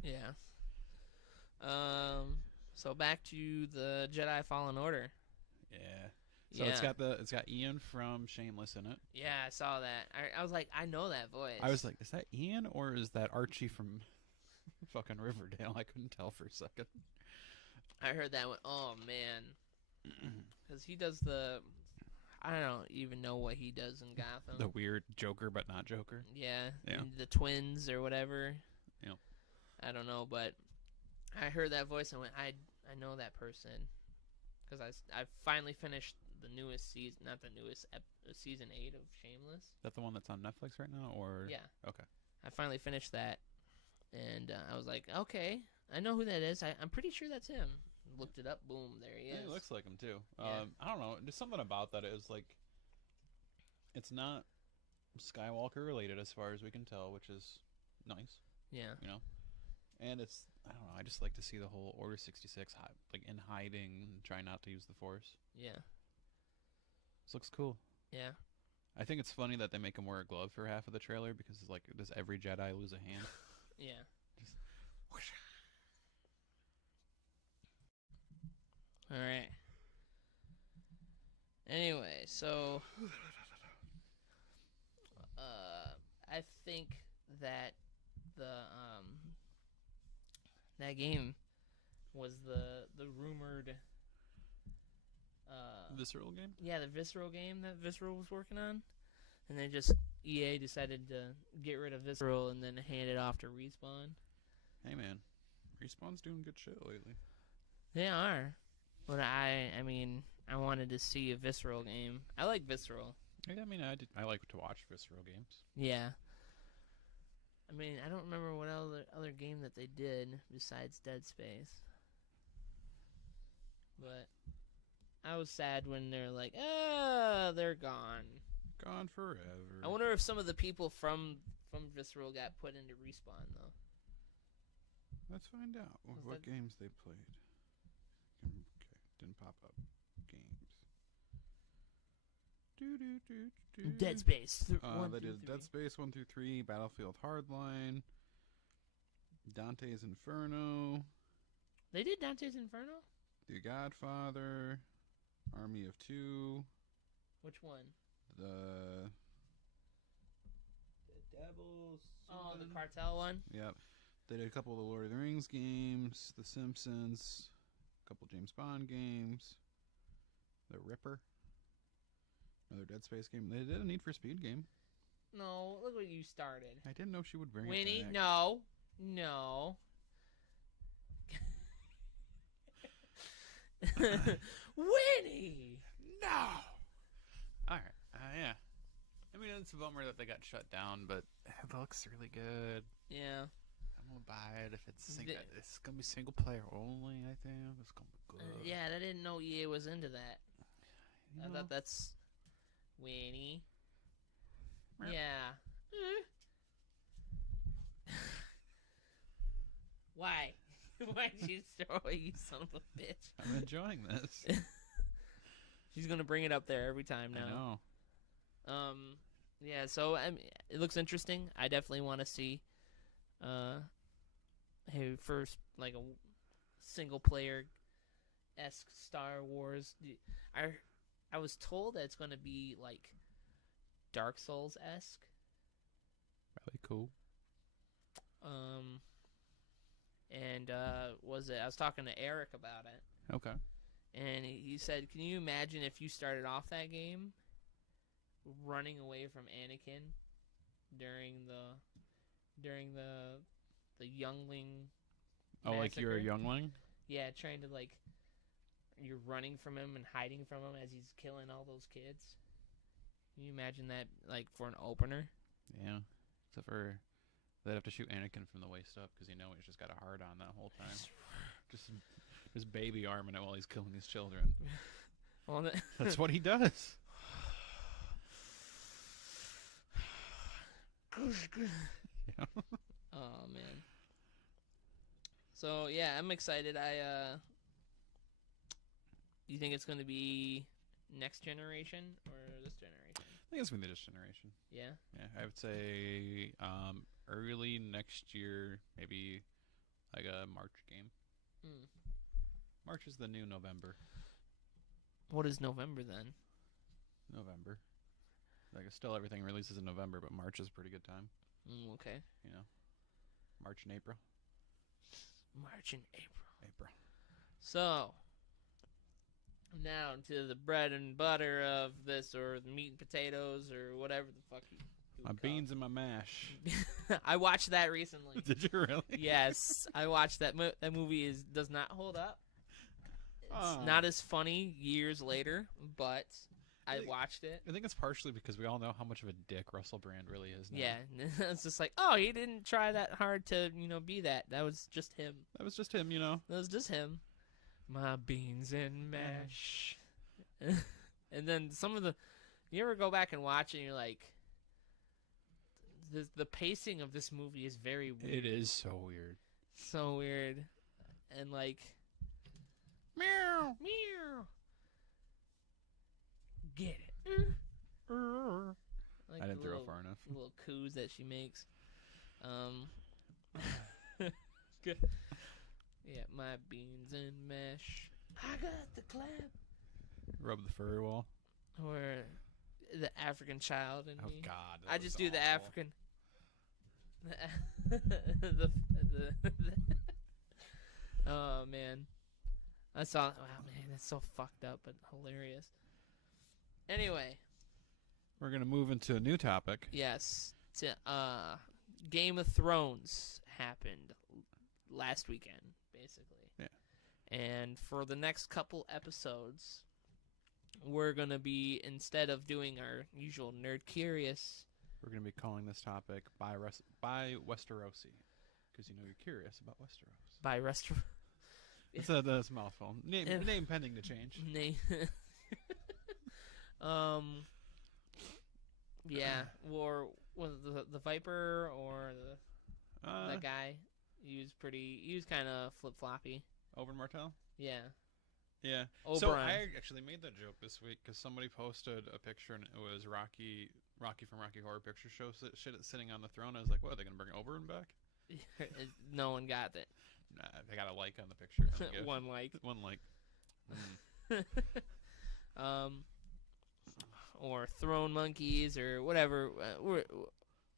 Yeah. So back to the Jedi Fallen Order. Yeah. So it's got Ian from Shameless in it. Yeah, I saw that. I was like, I know that voice. I was like, is that Ian or is that Archie from fucking Riverdale? I couldn't tell for a second. I heard that one. Oh man, because he does I don't even know what he does in Gotham. The weird Joker, but not Joker. Yeah. Yeah. The twins or whatever. Yeah. I don't know, but I heard that voice and went, I know that person, because I finally finished the newest season, not the newest, season 8 of Shameless. Is that the one that's on Netflix right now, or? Yeah. Okay. I finally finished that, and I was like, okay, I know who that is. I'm pretty sure that's him. Looked it up, boom, there he is. Yeah, he looks like him too. Yeah. I don't know, there's something about that is like, it's not Skywalker related as far as we can tell, which is nice. Yeah. And it's, I don't know, I just like to see the whole Order 66 like in hiding and try not to use the Force. Yeah. This looks cool. Yeah. I think it's funny that they make him wear a glove for half of the trailer because it's like, does every Jedi lose a hand? Yeah. Just whoosh. All right. Anyway, so I think that that game was the rumored Visceral game? Yeah, the Visceral game that Visceral was working on, and then just EA decided to get rid of Visceral and then hand it off to Respawn. Hey man, Respawn's doing good shit lately. They are, but I mean, I wanted to see a Visceral game. I like Visceral. Yeah, I mean, I like to watch Visceral games. Yeah. I mean, I don't remember what other game that they did besides Dead Space. But I was sad when they're like, they're gone. Gone forever. I wonder if some of the people from Visceral got put into Respawn, though. Let's find out what games they played. Okay, didn't pop up. Games. Dead Space. They did Dead Space 1 through 3, Battlefield Hardline, Dante's Inferno. They did Dante's Inferno? The Godfather, Army of Two. Which one? The Devils. Oh, the Cartel one? Yep. They did a couple of the Lord of the Rings games, The Simpsons, a couple James Bond games, The Ripper, another Dead Space game. They did a Need for Speed game. No, look what you started. I didn't know she would bring Winnie, it back. no. No. Winnie! No! Alright, yeah. I mean, it's a bummer that they got shut down, but it looks really good. Yeah. I'm gonna buy it if it's it's gonna be single player only, I think. It's gonna be good. Yeah, I didn't know EA was into that. You I know, thought that's Winnie. Meow. Yeah. Why? Why'd you throw it, you son of a bitch? I'm enjoying this. She's gonna bring it up there every time I now. know. Yeah. So I mean, it looks interesting. I definitely want to see, first like a single player esque Star Wars. I was told that it's gonna be like Dark Souls esque. Really cool. And I was talking to Eric about it, Okay. and he said, "Can you imagine if you started off that game running away from Anakin during the youngling Oh, like you're a massacre?" youngling? Yeah, trying to like you're running from him and hiding from him as he's killing all those kids. Can you imagine that, like, for an opener? Yeah. Except for they'd have to shoot Anakin from the waist up because he's just got a hard on that whole time. just baby arming it while he's killing these children. Well, That's what he does. Yeah. Oh man. So yeah, I'm excited. You think it's going to be next generation or this generation? I think it's gonna be this generation. Yeah. Yeah, I would say early next year, maybe like a March game. Mm. March is the new November. What is November then? November. Like still everything releases in November, but March is a pretty good time. Okay. You know, March and April. March and April. April. So now to the bread and butter of this, or the meat and potatoes, or whatever the fuck you My would beans and my mash. call it. I watched that recently. Did you really? Yes, I watched that. That movie does not hold up. It's Oh. not as funny years later, but I watched it. I think it's partially because we all know how much of a dick Russell Brand really is now. Yeah, it's just like, oh, he didn't try that hard to, be that. That was just him. That was just him, you know. That was just him. My beans and mash. And then you ever go back and watch it and you're like, the pacing of this movie is very weird. It is so weird. So weird. And like, Meow. meow. Get it. Like I didn't the throw little, it far enough. little coos that she makes. Good. Yeah, my beans and mash. I got the clap. Rub the furry wall. Or the African child in Oh me. God. I just do the awful. African. The oh man, I saw. Wow, man, that's so fucked up but hilarious. Anyway, We're gonna move into a new topic. yes, Game of Thrones happened last weekend, basically. Yeah. And for the next couple episodes, we're gonna be, instead of doing our usual Nerd Curious, We're gonna be calling this topic by Westerosi, because you're curious about Westeros. by restaurant. That's a mouthful. Name pending to change. Name. Yeah, or was the Viper or that guy? He was kind of flip floppy. Oberyn Martell. Yeah. Yeah. Oberyn. So I actually made that joke this week because somebody posted a picture and it was Rocky from Rocky Horror Picture Show sitting on the throne. I was like, what, are they gonna bring Oberyn back? No one got it. Nah, they got a like on the picture. One like. One like. Or Throne Monkeys or whatever.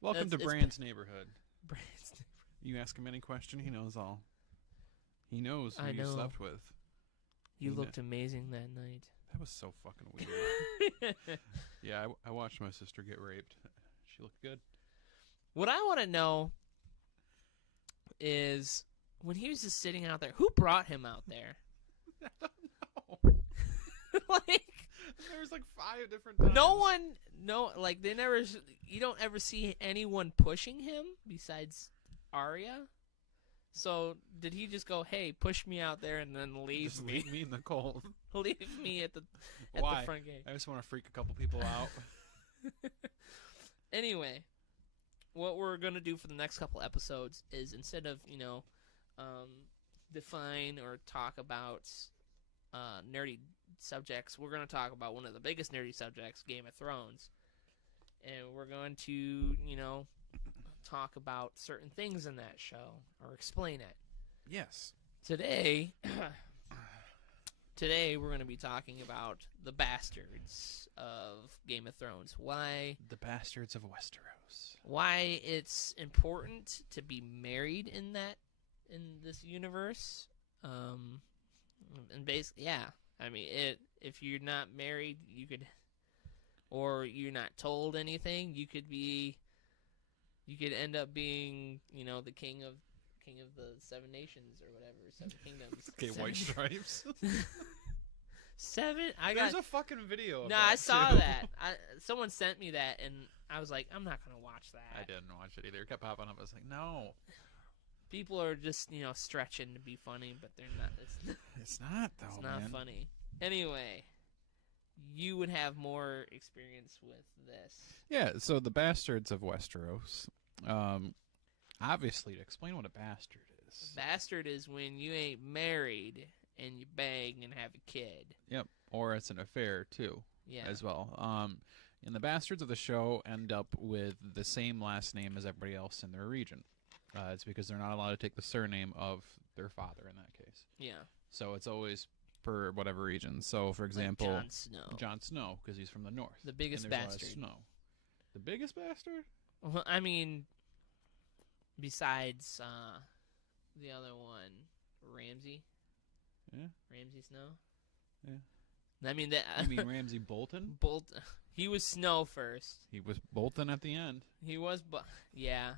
Welcome to it's Brand's neighborhood. Brand's You ask him any question, he knows all. He knows who I you know. slept with. You He looked amazing that night. That was so fucking weird. Yeah, I watched my sister get raped. She looked good. What I want to know is when he was just sitting out there, who brought him out there? I don't know. Like, There was like 5 different times. they never. You don't ever see anyone pushing him besides Arya. So did he just go, "Hey, push me out there," and then leave Just me? leave me in the cold. Leave me at the Why? front gate. I just want to freak a couple people out. Anyway, what we're gonna do for the next couple episodes is instead of define or talk about nerdy subjects, we're gonna talk about one of the biggest nerdy subjects, Game of Thrones, and we're going to talk about certain things in that show or explain it. Yes. Today we're going to be talking about the bastards of Game of Thrones. Why The bastards of Westeros. why it's important to be married in this universe. And basically, yeah. I mean, if you're not married, you could, or you're not told anything, you could end up being, the king of the 7 nations or whatever, 7 kingdoms. Okay, White Stripes. 7. There's a fucking video of No, that I saw too. that. Someone sent me that, and I was like, I'm not gonna watch that. I didn't watch it either. It kept popping up. I was like, no. People are just stretching to be funny, but they're not. It's not, though, It's not man. funny. Anyway, you would have more experience with this. Yeah, so the bastards of Westeros. Obviously, to explain what a bastard is. Bastard is when you ain't married and you bang and have a kid. Yep, or it's an affair, too, Yeah. as well. And the bastards of the show end up with the same last name as everybody else in their region. It's because they're not allowed to take the surname of their father in that case. Yeah. So it's always for whatever region. So, for example, Like Jon Snow. Jon Snow, because he's from the north. The biggest and there's a lot of bastard. Snow. The biggest bastard? Well, I mean, besides the other one, Ramsay. Yeah. Ramsay Snow. Yeah. I mean that. You mean Ramsay Bolton? He was Snow first. He was Bolton at the end. He was, yeah.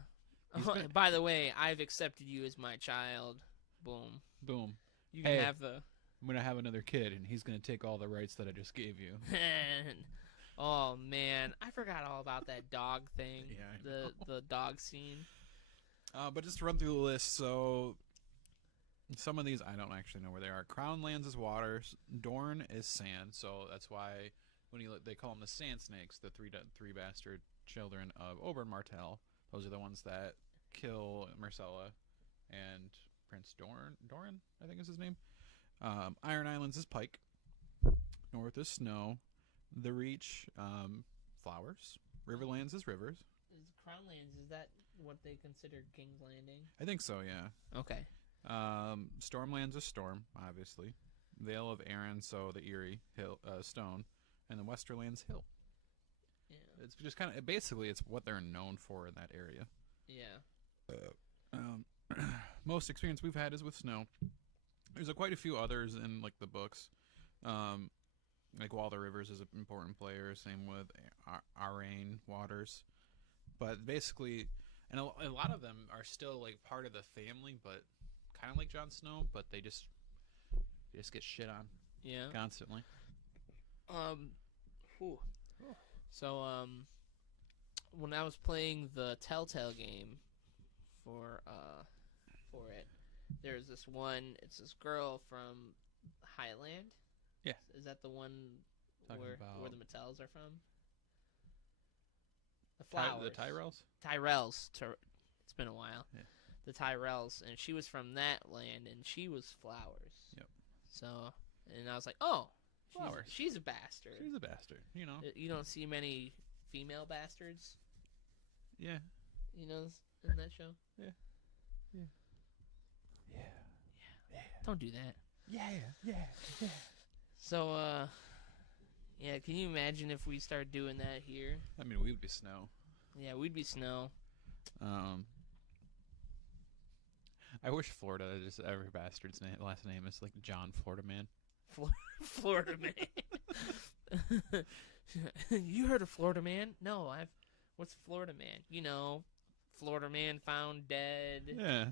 He's been- By the way, I've accepted you as my child. Boom. Boom. You can Hey. have the. I'm going to have another kid, and he's going to take all the rights that I just gave you. Oh man, I forgot all about that dog thing. Yeah, I know. The dog scene. But just to run through the list, so some of these I don't actually know where they are. Crown Lands is water, Dorne is sand, so that's why they call them the Sand Snakes, the three bastard children of Oberyn Martell. Those are the ones that kill Myrcella and Prince Doran, I think is his name. Iron Islands is pike. North is snow. The Reach, flowers. Riverlands is rivers. Is Crownlands, is that what they consider King's Landing? I think so, yeah. Okay. Stormlands is storm, obviously. Vale of Arryn, so the Eyrie hill, stone, and the Westerlands hill. Yeah. It's just kind of basically it's what they're known for in that area. Yeah. Most experience we've had is with snow. There's quite a few others in like the books. Like Walder Rivers is an important player. Same with Arryn Waters. But basically, and a lot of them are still like part of the family, but kind of like Jon Snow, but they just get shit on Yeah. constantly. Whew. So when I was playing the Telltale game for it, there's this one. It's this girl from Highland. Yeah. Is that the one Talking where about- the Mattells are from? The flowers. The Tyrells? Tyrells. It's been a while. Yeah. The Tyrells, and she was from that land, and she was flowers. Yep. So, and I was like, oh, Flowers. She's a bastard. She's a bastard, you know. You don't see many female bastards, Yeah. in that show. Yeah. Don't do that. Yeah. So, yeah, can you imagine if we start doing that here? I mean, we would be Snow. Yeah, we'd be Snow. I wish Florida, just every bastard's last name is like John Florida Man. Florida man. You heard of Florida man? No, What's Florida Man? You know, Florida Man found dead. Yeah,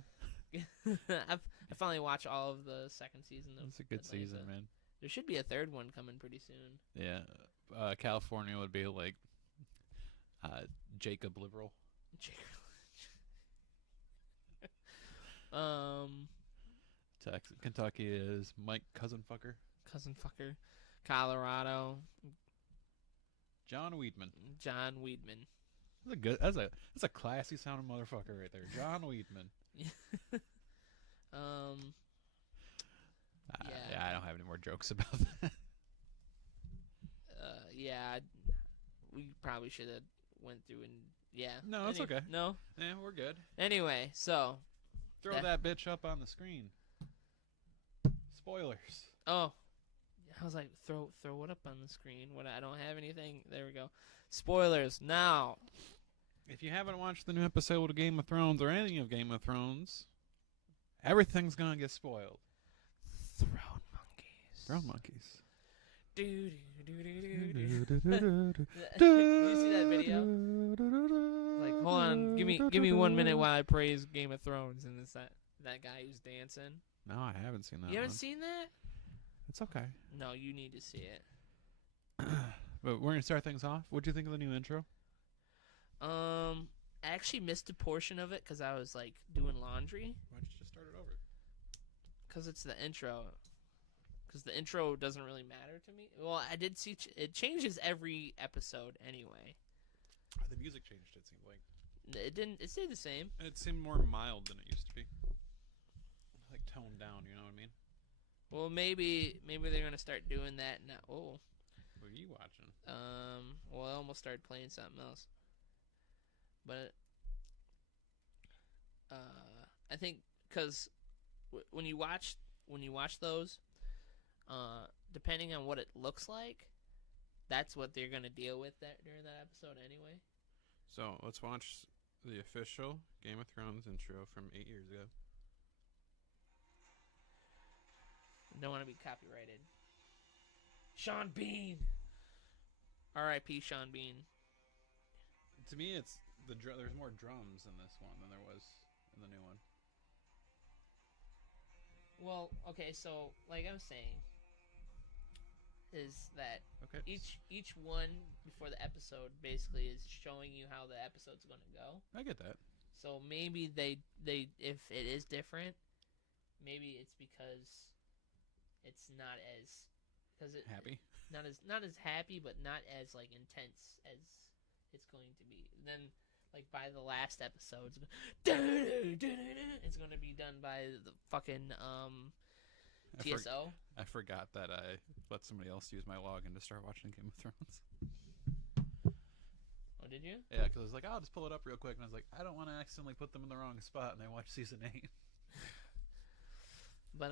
I finally watched all of the second season of it's a good Atlanta. season, man. There should be a third one coming pretty soon. Yeah, California would be like Jacob Liberal. Kentucky is Mike Cousin Fucker. Cousin Fucker. Colorado. John Weedman. John Weedman. That's a classy sounding motherfucker right there. John Weedman. Yeah, I don't have any more jokes about that. Yeah, we probably should have went through and No, it's okay. No, Yeah, we're good. Anyway, so Throw that bitch up on the screen. Spoilers. Oh, I was like, throw it up on the screen. What? I don't have anything. There we go. Spoilers now. If you haven't watched the new episode of Game of Thrones or any of Game of Thrones, everything's gonna get spoiled. Throne monkeys. Throne monkeys. Do. Did you see that video? Like, hold on, give me 1 minute while I praise Game of Thrones, and it's that guy who's dancing. No, I haven't seen that. You haven't one. seen that? It's okay. No, you need to see it. But we're gonna start things off. What'd you think of the new intro? I actually missed a portion of it because I was like doing laundry. Why don't you just start it over? Because it's the intro. Because the intro doesn't really matter to me. Well, I did see it changes every episode anyway. The music changed. It seemed like it didn't. It stayed the same. it seemed more mild than it used to be. Like toned down. You know what I mean? Well, maybe they're gonna start doing that now. Oh. What are you watching? Well, I almost started playing something else. But I think because when you watch those, depending on what it looks like, that's what they're gonna deal with during that episode anyway. So let's watch the official Game of Thrones intro from 8 years ago. Don't want to be copyrighted. Sean Bean. R.I.P. Sean Bean. To me, it's there's more drums in this one than there was in the new one. Well, okay, so like I was saying, is that Okay. each one before the episode basically is showing you how the episode's going to go. I get that. So maybe they if it is different, maybe it's because it's not as Happy. not as happy, but not as like intense as it's going to be. And then like by the last episode, it's going to be done by the fucking TSO. I forgot that I let somebody else use my login to start watching Game of Thrones. Oh, did you? Yeah, because I was like, I'll just pull it up real quick, and I was like, I don't want to accidentally put them in the wrong spot, and I watched season 8. But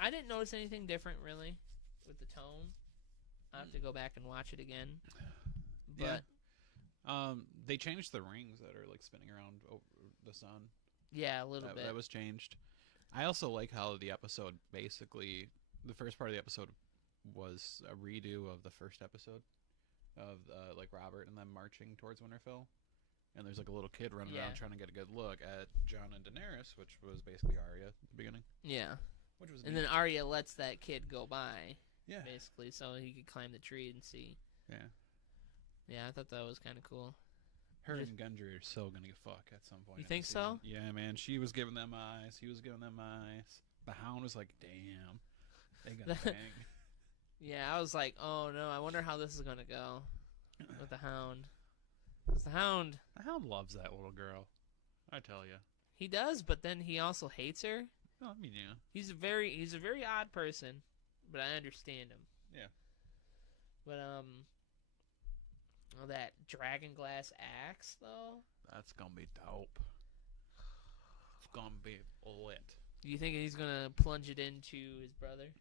I didn't notice anything different really with the tone. I have to go back and watch it again. But they changed the rings that are like spinning around over the sun. yeah, a little bit. That was changed. I also like how the episode basically, the first part of the episode was a redo of the first episode of like Robert and them marching towards Winterfell. And there's like a little kid running around trying to get a good look at Jon and Daenerys, which was basically Arya at the beginning. Yeah. Which was and neat. then Arya lets that kid go by. Yeah. Basically, so he could climb the tree and see. Yeah. Yeah, I thought that was kind of cool. Her and Gendry are so gonna fuck at some point. You think so? Yeah, man. She was giving them eyes. He was giving them eyes. The Hound was like, damn, they gonna bang. Yeah, I was like, oh no, I wonder how this is gonna go with the Hound. 'Cause the Hound loves that little girl. I tell you. He does, but then he also hates her. Oh, I mean, yeah. He's a very odd person, but I understand him. Yeah. But that dragon glass axe though. That's gonna be dope. It's gonna be lit. Do you think he's gonna plunge it into his brother?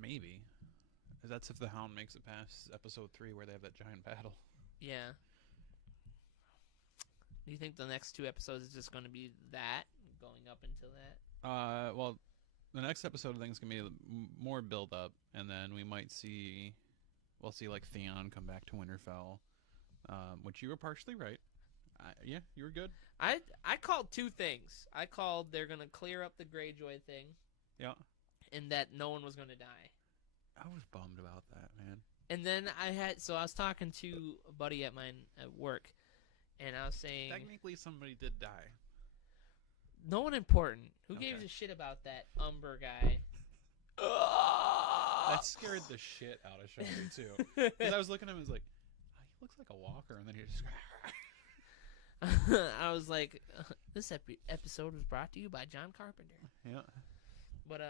Maybe. That's if the Hound makes it past episode 3 where they have that giant battle. Yeah. Do you think the next 2 episodes is just gonna be that going up until that? Well, the next episode I think is gonna be more build up, and then we might see we'll see like Theon come back to Winterfell, which you were partially right. Yeah, you were good. I called two things. I called they're gonna clear up the Greyjoy thing. Yeah. And that no one was gonna die. I was bummed about that, man. And then I was talking to a buddy at mine at work, and I was saying Technically, somebody did die. no one important. Who Okay. gives a shit about that Umber guy? That scared the shit out of Shelby too. Because I was looking at him, I was like, oh, he looks like a walker, and then he just. I was like, this episode was brought to you by John Carpenter. Yeah. But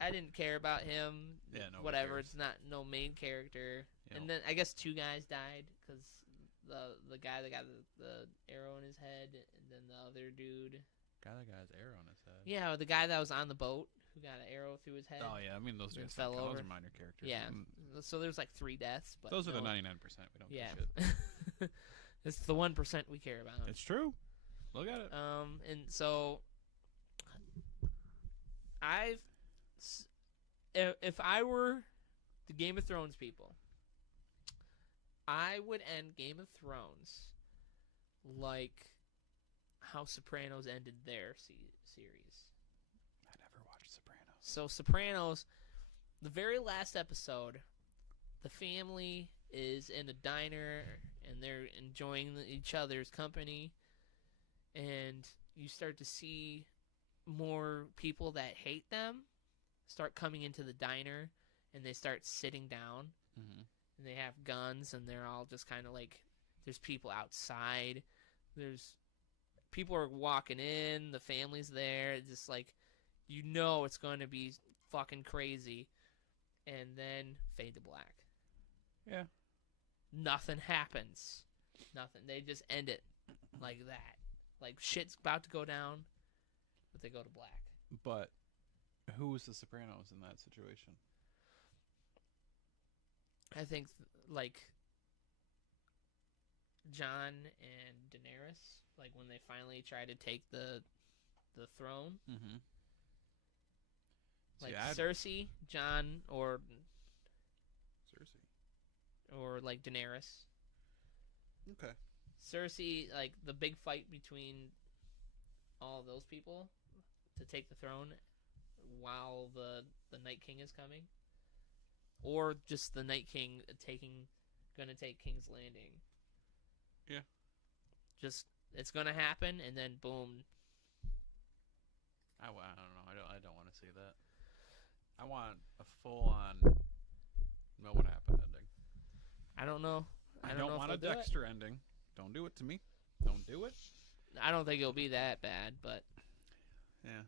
I didn't care about him. Yeah, no. Whatever. It's not no main character. Yeah. And then I guess two guys died because the guy that got the arrow in his head, and then the other dude. Got that guy's arrow on his head. Yeah, the guy that was on the boat who got an arrow through his head. Oh yeah, I mean those dudes fell over. Those are minor characters. Yeah. So there's like 3 deaths. But Those are the no- 99%. We don't Yeah. give a shit. It's the 1% we care about. It's true. Look at it. And so if I were the Game of Thrones people, I would end Game of Thrones like how Sopranos ended their series. I never watched Sopranos. So Sopranos, the very last episode, the family is in a diner and they're enjoying each other's company, and you start to see more people that hate them start coming into the diner, and they start sitting down, and they have guns, and they're all just kind of like, there's people outside, there's people are walking in, the family's there, it's just like, you know it's going to be fucking crazy, and then fade to black. Yeah. Nothing happens. Nothing. They just end it like that. Like shit's about to go down, but they go to black. But who was the Sopranos in that situation? I think like Jon and Daenerys, like when they finally try to take the throne. Mm-hmm. Like Cersei, Jon, or Cersei, or like Daenerys. Okay. Cersei, like the big fight between all of those people to take the throne while the Night King is coming, or just the Night King gonna take King's Landing. Yeah. Just it's gonna happen, and then boom. I don't know. I don't want to see that. I want a full-on know what happened ending. I don't know. I don't want a Dexter ending. Don't do it to me. Don't do it. I don't think it'll be that bad, but yeah,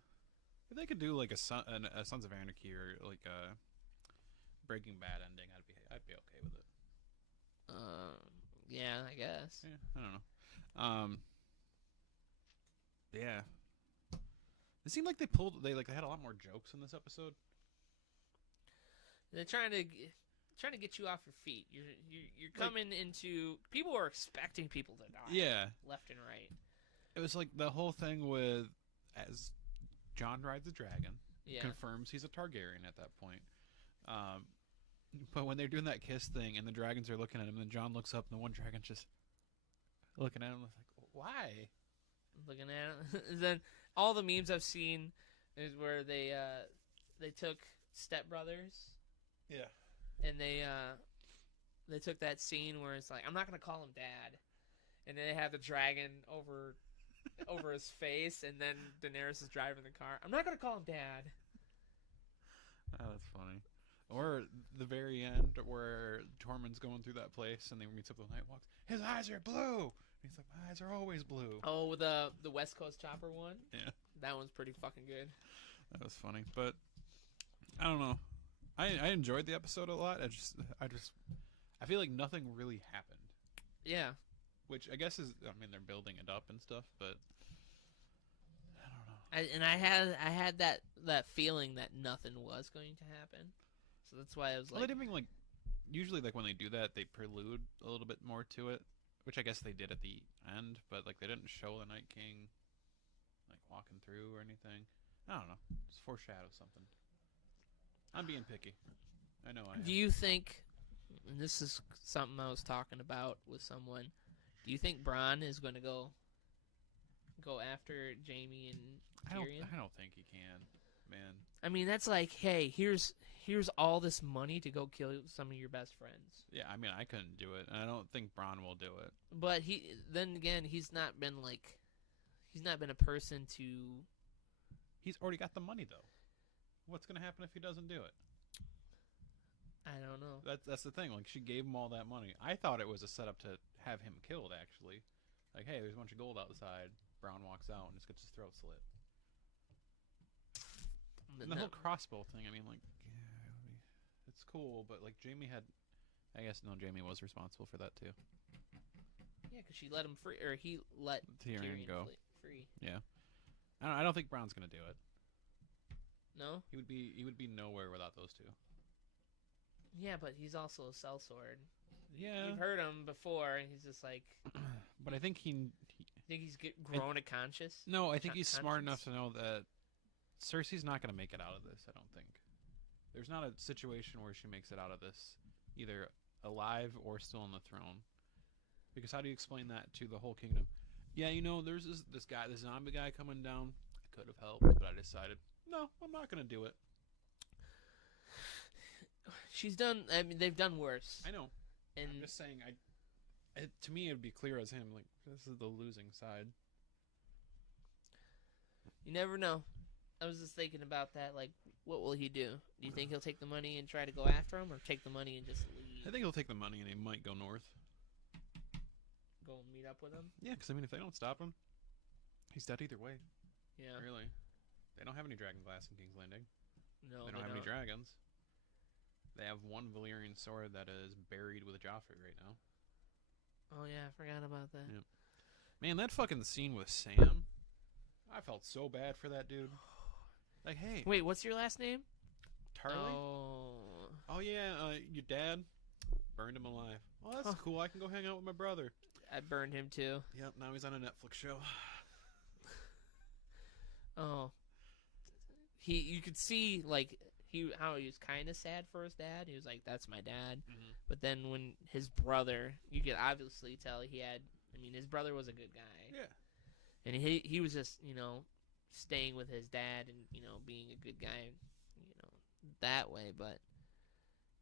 if they could do like a Sons of Anarchy or like a Breaking Bad ending, I'd be okay with it. Yeah, I guess. Yeah, I don't know. Yeah. It seemed like they had a lot more jokes in this episode. They're trying to get you off your feet. You're coming into people are expecting people to die. Yeah, left and right. it was like the whole thing with as Jon rides a dragon, Yeah. confirms he's a Targaryen at that point. But when they're doing that kiss thing and the dragons are looking at him, and then Jon looks up and the one dragon's just looking at him like, why? Looking at it. Then all the memes I've seen is where they took Step Brothers. Yeah. And they took that scene where it's like, I'm not gonna call him Dad, and then they have the dragon over his face, and then Daenerys is driving the car. I'm not gonna call him Dad. Oh, that's funny. Or the very end where Tormund's going through that place and he meets up with the Night Walks. His eyes are blue. And he's like, my eyes are always blue. Oh, the West Coast Chopper one. Yeah, that one's pretty fucking good. that was funny. But I don't know. I enjoyed the episode a lot. I feel like nothing really happened. Yeah. Which I guess is, I mean, they're building it up and stuff, but I don't know. I had that feeling that nothing was going to happen, so that's why I was like. Well, they didn't like. Usually, like when they do that, they prelude a little bit more to it, which I guess they did at the end. But like they didn't show the Night King, like walking through or anything. I don't know. Just foreshadow something. I'm being picky. I know I am. Do you think and this is something I was talking about with someone. Do you think Bronn is going to go after Jaime and Tyrion? I don't think he can, man. I mean, that's like, hey, here's all this money to go kill some of your best friends. Yeah, I mean, I couldn't do it, and I don't think Bronn will do it. But then again, he's not been a person to. He's already got the money, though. What's going to happen if he doesn't do it? I don't know. That's the thing. Like, she gave him all that money. I thought it was a setup to have him killed, actually. Like, hey, there's a bunch of gold outside. Bronn walks out and just gets his throat slit. And the whole crossbow thing, I mean, like, yeah, it's cool, but, like, Jaime had... I guess, no, Jaime was responsible for that, too. Yeah, because she let him free, or he let Tyrion go free. Yeah. I don't think Bronn's going to do it. No? He would be nowhere without those two. Yeah, but he's also a sellsword. Yeah. You've heard him before, and he's just like... But I think he think he's grown a conscience? No, I think he's smart enough to know that Cersei's not going to make it out of this, I don't think. There's not a situation where she makes it out of this, either alive or still on the throne. Because how do you explain that to the whole kingdom? Yeah, you know, there's this zombie guy coming down. I could have helped, but I decided, no, I'm not going to do it. I mean, they've done worse. I know. And I'm just saying, to me, it would be clear as him, like, this is the losing side. You never know. I was just thinking about that, like, what will he do? Do you think he'll take the money and try to go after him, or take the money and just leave? I think he'll take the money and he might go north. Go and meet up with him? Yeah, because, I mean, if they don't stop him, he's dead either way. Yeah. Really. They don't have any dragon glass in King's Landing. No, they don't have any dragons. They have one Valyrian sword that is buried with Joffrey right now. Oh, yeah, I forgot about that. Yep. Man, that fucking scene with Sam, I felt so bad for that dude. Like, hey. Wait, what's your last name? Tarly? Oh. Oh, yeah, your dad burned him alive. Oh, that's cool. I can go hang out with my brother. I burned him, too. Yep, now he's on a Netflix show. Oh. You could see, like... how he was kind of sad for his dad. He was like, that's my dad. Mm-hmm. But then when his brother, you could obviously tell his brother was a good guy. Yeah. And he was just, staying with his dad and, being a good guy, that way. But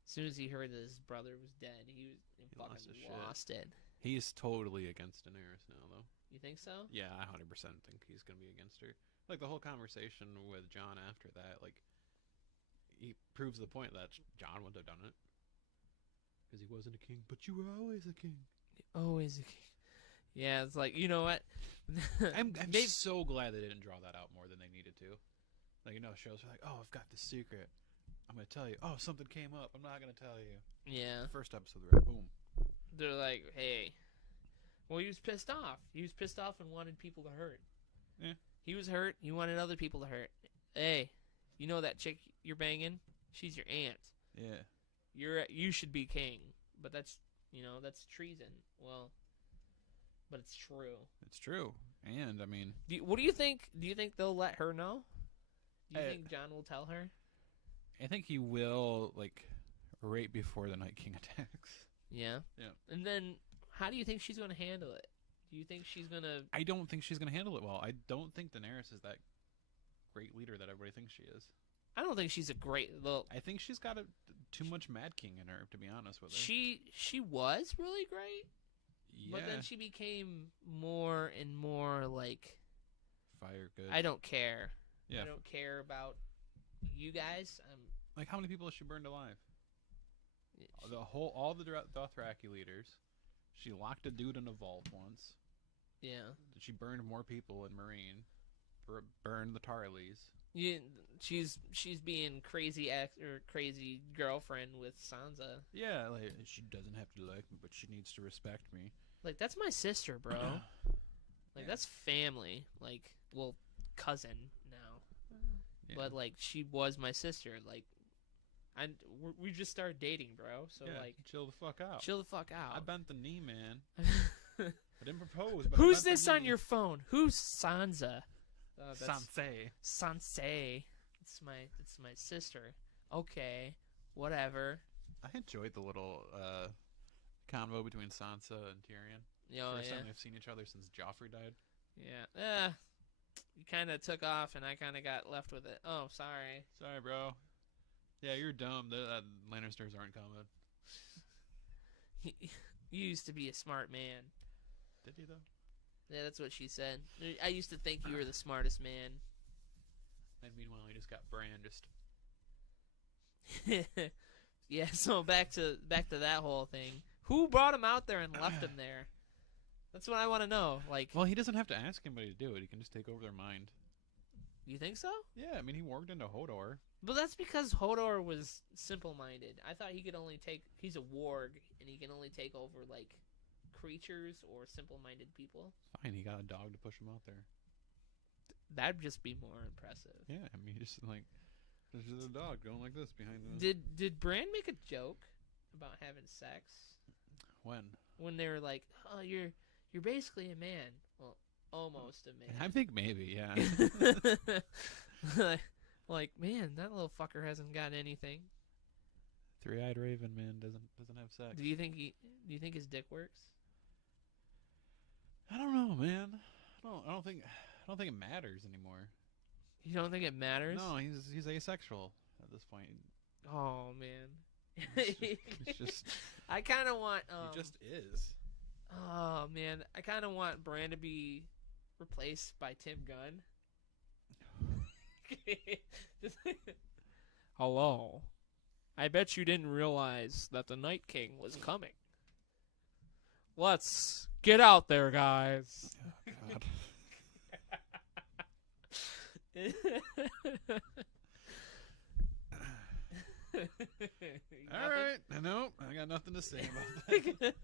as soon as he heard that his brother was dead, he lost it. He's totally against Daenerys now, though. You think so? Yeah, I 100% think he's going to be against her. Like, the whole conversation with Jon after that, like, he proves the point that Jon wouldn't have done it. Because he wasn't a king, but you were always a king. Always a king. Yeah, it's like, you know what? I'm so glad they didn't draw that out more than they needed to. Like, shows are like, oh, I've got this secret. I'm going to tell you. Oh, something came up. I'm not going to tell you. Yeah. The first episode, boom. They're like, hey. Well, he was pissed off. He was pissed off and wanted people to hurt. Yeah. He was hurt. He wanted other people to hurt. Hey, you know that chick you're banging? She's your aunt. Yeah. You should be king. But that's treason. Well, but it's true. It's true. And, I mean... What do you think? Do you think they'll let her know? Do you think Jon will tell her? I think he will, like, right before the Night King attacks. Yeah? Yeah. And then, how do you think she's going to handle it? Do you think she's going to... I don't think she's going to handle it well. I don't think Daenerys is that great leader that everybody thinks she is. I don't think she's a great... Well, I think she's got too much Mad King in her, to be honest with her. She was really great. Yeah. But then she became more and more like... Fire good. I don't care. Yeah. I don't care about you guys. Like, how many people has she burned alive? All the Dothraki leaders. She locked a dude in a vault once. Yeah. She burned more people in Marine. Burned the Tarleys. Yeah, she's being crazy crazy girlfriend with Sansa. Yeah, like, she doesn't have to like me, but she needs to respect me. Like, that's my sister, bro. Like, that's family. Like, well, cousin now. Yeah. But, like, she was my sister. Like, we just started dating, bro. So, like... chill the fuck out. Chill the fuck out. I bent the knee, man. I didn't propose, but Who's this on your phone? Who's Sansa? Sansa. It's my sister. Okay, whatever. I enjoyed the little convo between Sansa and Tyrion. Oh, First yeah. time they've seen each other since Joffrey died. Yeah. You kind of took off, and I kind of got left with it. Oh, sorry. Sorry, bro. Yeah, you're dumb. The Lannisters aren't coming. You used to be a smart man. Did he, though? Yeah, that's what she said. I used to think you were the smartest man. And meanwhile, he just got Bran just... Yeah, so back to that whole thing. Who brought him out there and left him there? That's what I want to know. Like, Well, he doesn't have to ask anybody to do it. He can just take over their mind. you think so? Yeah, I mean, he warged into Hodor. But that's because Hodor was simple-minded. I thought he could only take... He's a warg, and he can only take over, like, creatures or simple-minded people. Fine, he got a dog to push him out there. That'd just be more impressive. Yeah, I mean, just like... There's just a dog going like this behind him. Did Bran make a joke about having sex? When they were like, oh, you're basically a man. Well, almost a man. I think maybe, yeah. Like, man, that little fucker hasn't got anything. Three-eyed raven man doesn't have sex. Do you think his dick works? I don't know, man. I don't think it matters anymore. You don't think it matters? No, he's asexual at this point. Oh man. It's just I kind of want. he just is. Oh man, I kind of want Bran to be replaced by Tim Gunn. Hello. I bet you didn't realize that the Night King was coming. Let's get out there, guys. Oh, God. All right. Nope. I got nothing to say about that.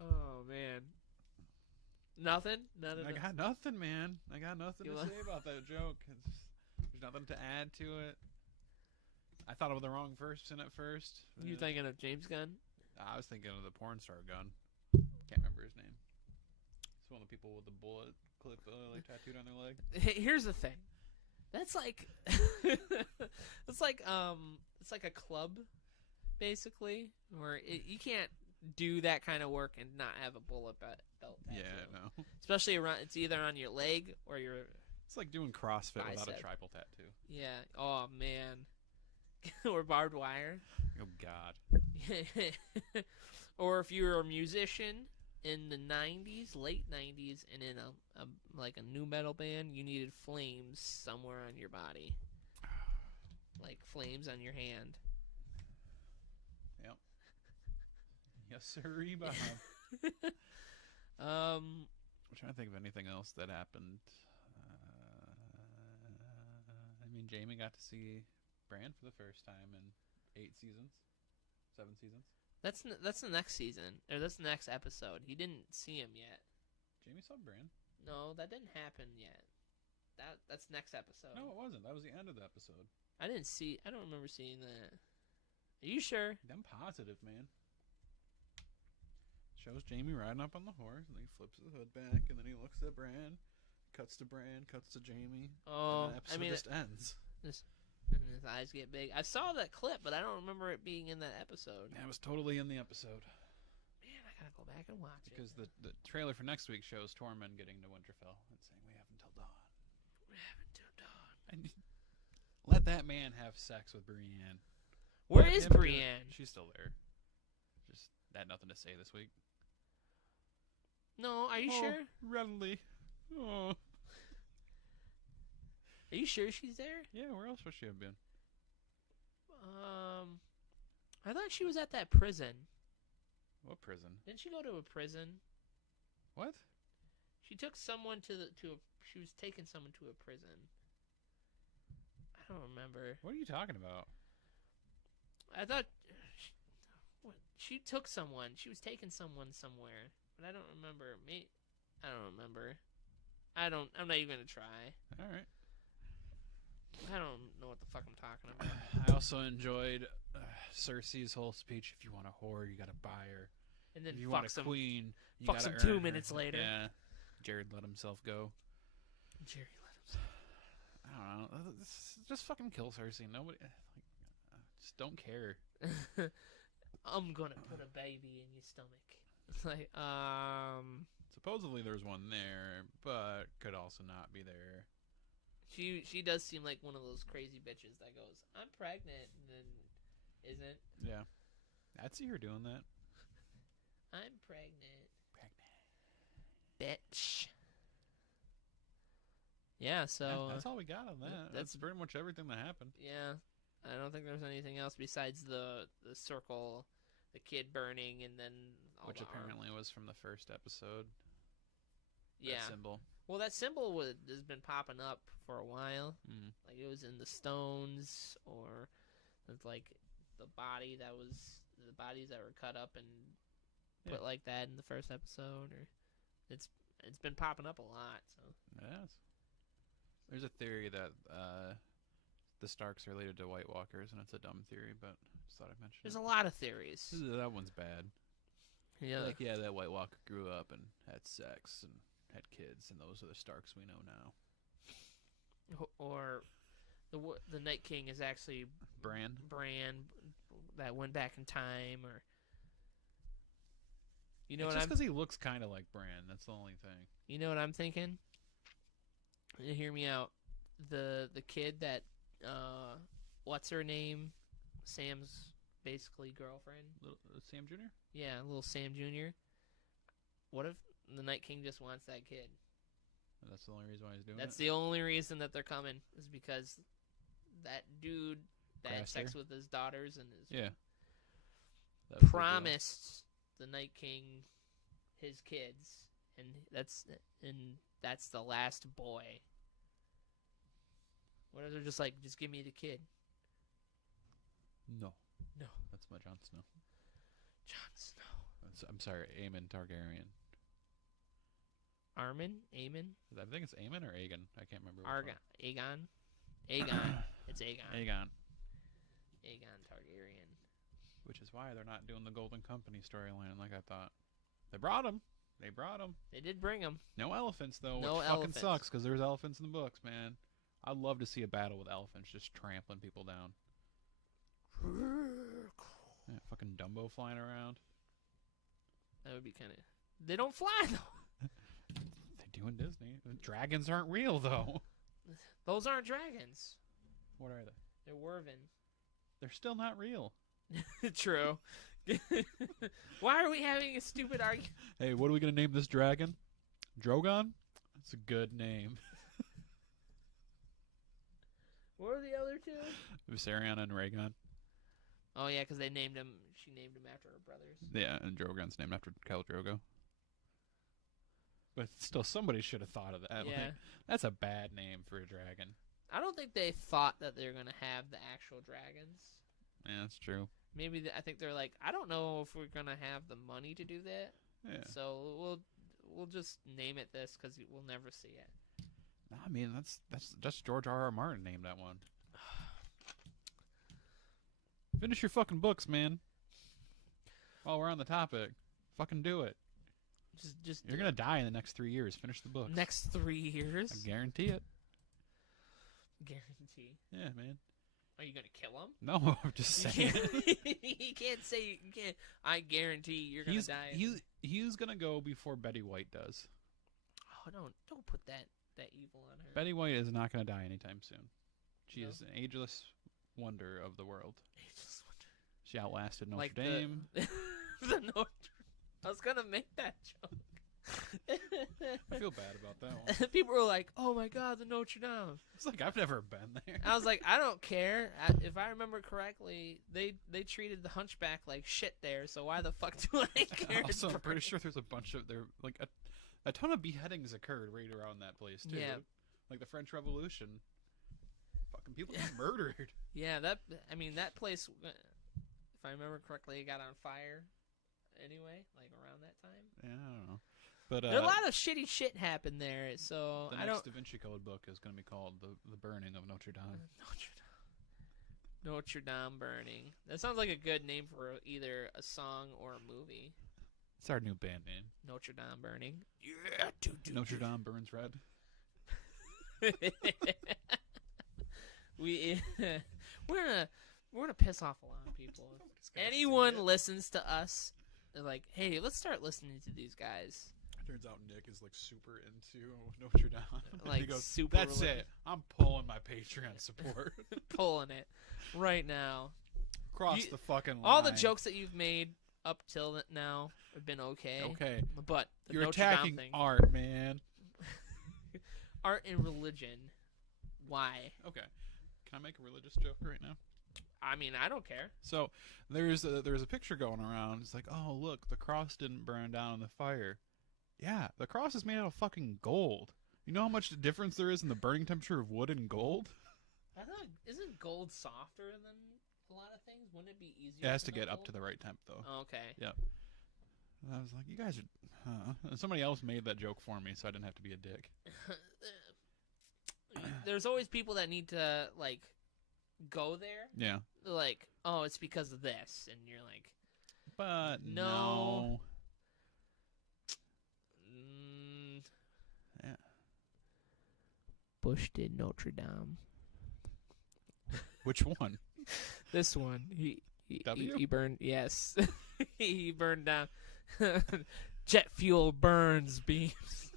Oh man. Nothing? I got nothing, man. I got nothing You to want- say about that joke. There's nothing to add to it. I thought of the wrong person at first. You thinking of James Gunn? I was thinking of the porn star Gun. Can't remember his name. It's one of the people with the bullet clip like tattooed on their leg. Here's the thing. That's like it's like a club basically where you can't do that kind of work and not have a bullet belt tattoo. Yeah, no. Especially around, it's either on your leg or your It's like doing CrossFit without a Bicep. tribal tattoo. yeah. Oh man. Or barbed wire. Oh God. Or if you were a musician in the 90s, late 90s, and in a like a new metal band, you needed flames somewhere on your body. Like flames on your hand. Yep. Yes, sir, Bob. I'm trying to think of anything else that happened. I mean, Jamie got to see Bran for the first time in 7 seasons. That's the next season, or that's the next episode. He didn't see him yet. Jamie saw Bran. No, that didn't happen yet. That's next episode. No, it wasn't. That was the end of the episode. I don't remember seeing that. Are you sure? I'm positive, man. Shows Jamie riding up on the horse, and then he flips the hood back, and then he looks at Bran, cuts to Bran, cuts to Jamie, Oh, and the episode just ends. And his eyes get big. I saw that clip, but I don't remember it being in that episode. That was totally in the episode. Man, I gotta go back and watch Because it. the trailer for next week shows Tormund getting to Winterfell and saying, "We have until dawn." We have until dawn. And let that man have sex with Brienne. Where Let is him do it. Brienne? She's still there. Just had nothing to say this week. No, are you sure? Renly. Oh. Are you sure she's there? Yeah, where else would she have been? I thought she was at that prison. What prison? Didn't she go to a prison? What? She took someone she was taking someone to a prison. I don't remember. What are you talking about? I thought she took someone. She was taking someone somewhere, but I don't remember. I don't remember. I'm not even gonna try. All right. I don't know what the fuck I'm talking about. I also enjoyed Cersei's whole speech. If you want a whore, you gotta buy her. And then If you fuck want a some queen, you fuck gotta some earn 2 her. minutes later. Yeah. Jared let himself go. Jerry let him. I don't know. Just fucking kill Cersei. Nobody, just don't care. I'm gonna put a baby in your stomach. It's like, Supposedly there's one there, but could also not be there. She does seem like one of those crazy bitches that goes, I'm pregnant, and then isn't. Yeah. I'd see her doing that. I'm pregnant. Bitch. Yeah, so... That's all we got on that. That's pretty much everything that happened. Yeah. I don't think there's anything else besides the circle, the kid burning, and then all Which apparently was from the first episode. Yeah. That symbol. Well, that symbol has been popping up for a while. Mm. Like, it was in the stones, or it's like the bodies that were cut up and put like that in the first episode, or it's been popping up a lot. So yes, there's a theory that the Starks are related to White Walkers, and it's a dumb theory, but I just thought I'd mention. There's a lot of theories. That one's bad. Yeah, like that White Walker grew up and had sex and had kids, and those are the Starks we know now. Or the Night King is actually Bran that went back in time, or you know it's what just because he looks kind of like Bran. That's the only thing. You know what I'm thinking? Hear me out. The kid that what's her name? Sam's basically girlfriend. Little, Sam Jr.? Yeah, little Sam Jr. What if the Night King just wants that kid? That's the only reason why he's doing That's it? the only reason that they're coming, is because that dude that had Craster? sex with his daughters and his Yeah. promised the Night King his kids, and that's the last boy. What if they're just like, just give me the kid? No. No. That's my Jon Snow. Jon Snow. I'm sorry, Aemon Targaryen. Armin? Aemon? I think it's Aemon or Aegon. I can't remember. Aegon? Aegon. It's Aegon. Aegon. Aegon Targaryen. Which is why they're not doing the Golden Company storyline like I thought. They brought him. They did bring him. No elephants, though, No which elephants. fucking sucks, because there's elephants in the books, man. I'd love to see a battle with elephants just trampling people down. Yeah, fucking Dumbo flying around. That would be kind of... They don't fly, though. They do in Disney. Dragons aren't real, though. Those aren't dragons. What are they? They're Werven. They're still not real. True. Why are we having a stupid argument? Hey, what are we going to name this dragon? Drogon? That's a good name. What are the other two? Viserion and Rhaegon. Oh, yeah, because she named him after her brothers. Yeah, and Drogon's named after Khal Drogo. But still, somebody should have thought of that. Yeah. Like, that's a bad name for a dragon. I don't think they thought that they were going to have the actual dragons. Yeah, that's true. Maybe I think they're like, I don't know if we're going to have the money to do that. Yeah. So we'll just name it this because we'll never see it. I mean, that's George R.R. Martin named that one. Finish your fucking books, man. While we're on the topic, fucking do it. Just You're gonna die in the next 3 years. Finish the books. next 3 years. I guarantee it. Guarantee. Yeah, man. Are you gonna kill him? No, I'm just saying. You can't say you can't. I guarantee you're gonna die. He's gonna go before Betty White does. Oh, don't put that evil on her. Betty White is not gonna die anytime soon. She No? is an ageless wonder of the world. Ageless wonder. She outlasted Notre Like Dame. The Notre. I was gonna make that joke. I feel bad about that one. People were like, "Oh my God, the Notre Dame." It's like I've never been there. I was like, I don't care. If I remember correctly, they treated the Hunchback like shit there. So why the fuck do I care? Also, I'm pretty sure there's a bunch of a ton of beheadings occurred right around that place too. Yeah. Like the French Revolution. Fucking people got murdered. Yeah, that place, if I remember correctly, it got on fire. Anyway, like around that time. Yeah, I don't know. But There a lot of shitty shit happened there. So the I next don't. Da Vinci Code book is going to be called the Burning of Notre Dame. Notre Dame burning. That sounds like a good name for either a song or a movie. It's our new band name. Notre Dame burning. Yeah, Notre Dame burns red. we're gonna piss off a lot of people. Anyone listens to us, they're like, hey, let's start listening to these guys. Turns out Nick is like super into Notre Dame. Like he goes, super. That's it. I'm pulling my Patreon support. Pulling it right now. Cross the fucking line. All the jokes that you've made up till now have been okay. Okay. But the You're Notre attacking Dame thing, art, man. art and religion. Why? Okay. Can I make a religious joke right now? I mean, I don't care. So there's a picture going around. It's like, oh look, the cross didn't burn down in the fire. Yeah, the cross is made out of fucking gold. You know how much difference there is in the burning temperature of wood and gold? I thought, isn't gold softer than a lot of things? Wouldn't it be easier? It has to get melt up gold? to the right temp though. Oh, okay. Yep. And I was like, you guys are. And somebody else made that joke for me, so I didn't have to be a dick. There's always people that need to like go there. Yeah. Like, oh, it's because of this, and you're like, but no. Yeah. Bush did Notre Dame. Which one? This one. He W? burned. Yes, he burned down. Jet fuel burns beams.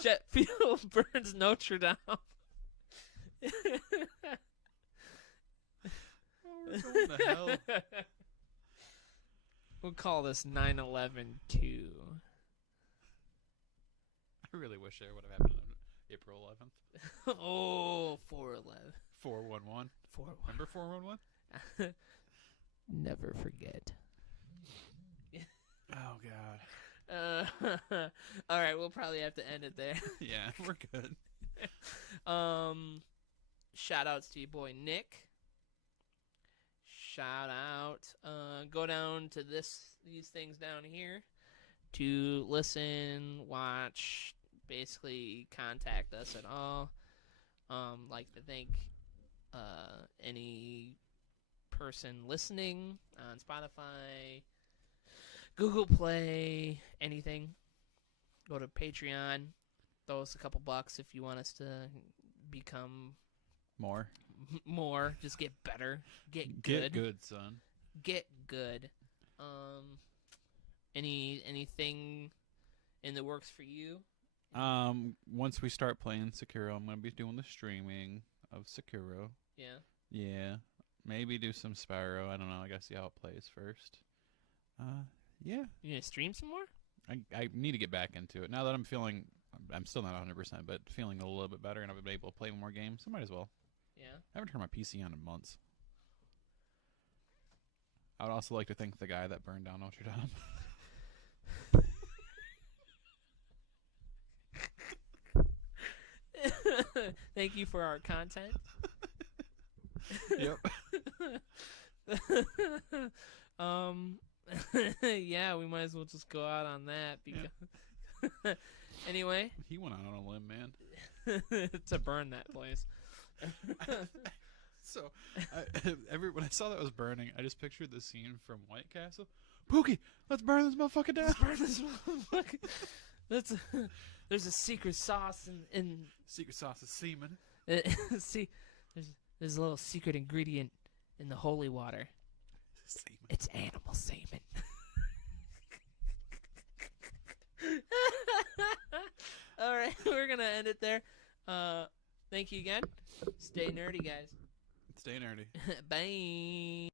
Jet fuel burns Notre Dame. Oh, we're going to hell. We'll call this 9/11 2. I really wish it would have happened on April 11th. Oh, 4/11. 411. Remember 411? Never forget. Oh, God. All right, we'll probably have to end it there. Yeah, we're good. Shout outs to your boy Nick. Shout out. Go down to these things down here to listen, watch, basically contact us at all. Like to thank any person listening on Spotify, Google Play, anything. Go to Patreon. Throw us a couple bucks if you want us to become More. Just get better. Get Get good, son. Get good. Anything in the works for you? Once we start playing Sekiro, I'm gonna be doing the streaming of Sekiro. Yeah. Yeah. Maybe do some Spyro. I don't know. I gotta see how it plays first. Yeah. You gonna stream some more? I need to get back into it now that I'm still not 100%, but feeling a little bit better, and I've been able to play more games. I might as well. Yeah. I haven't turned my PC on in months. I would also like to thank the guy that burned down Notre Dame. Thank you for our content. Yep. Yeah, we might as well just go out on that because anyway, He went out on a limb, man. to burn that place. So, when I saw that was burning, I just pictured the scene from White Castle. Pookie, let's burn this motherfucker down. Let's burn this motherfucker. There's a secret sauce in Secret sauce is semen. see, there's a little secret ingredient in the holy water. Semen. It's animal semen. All right, we're gonna end it there. Thank you again. Stay nerdy, guys. Stay nerdy. Bye.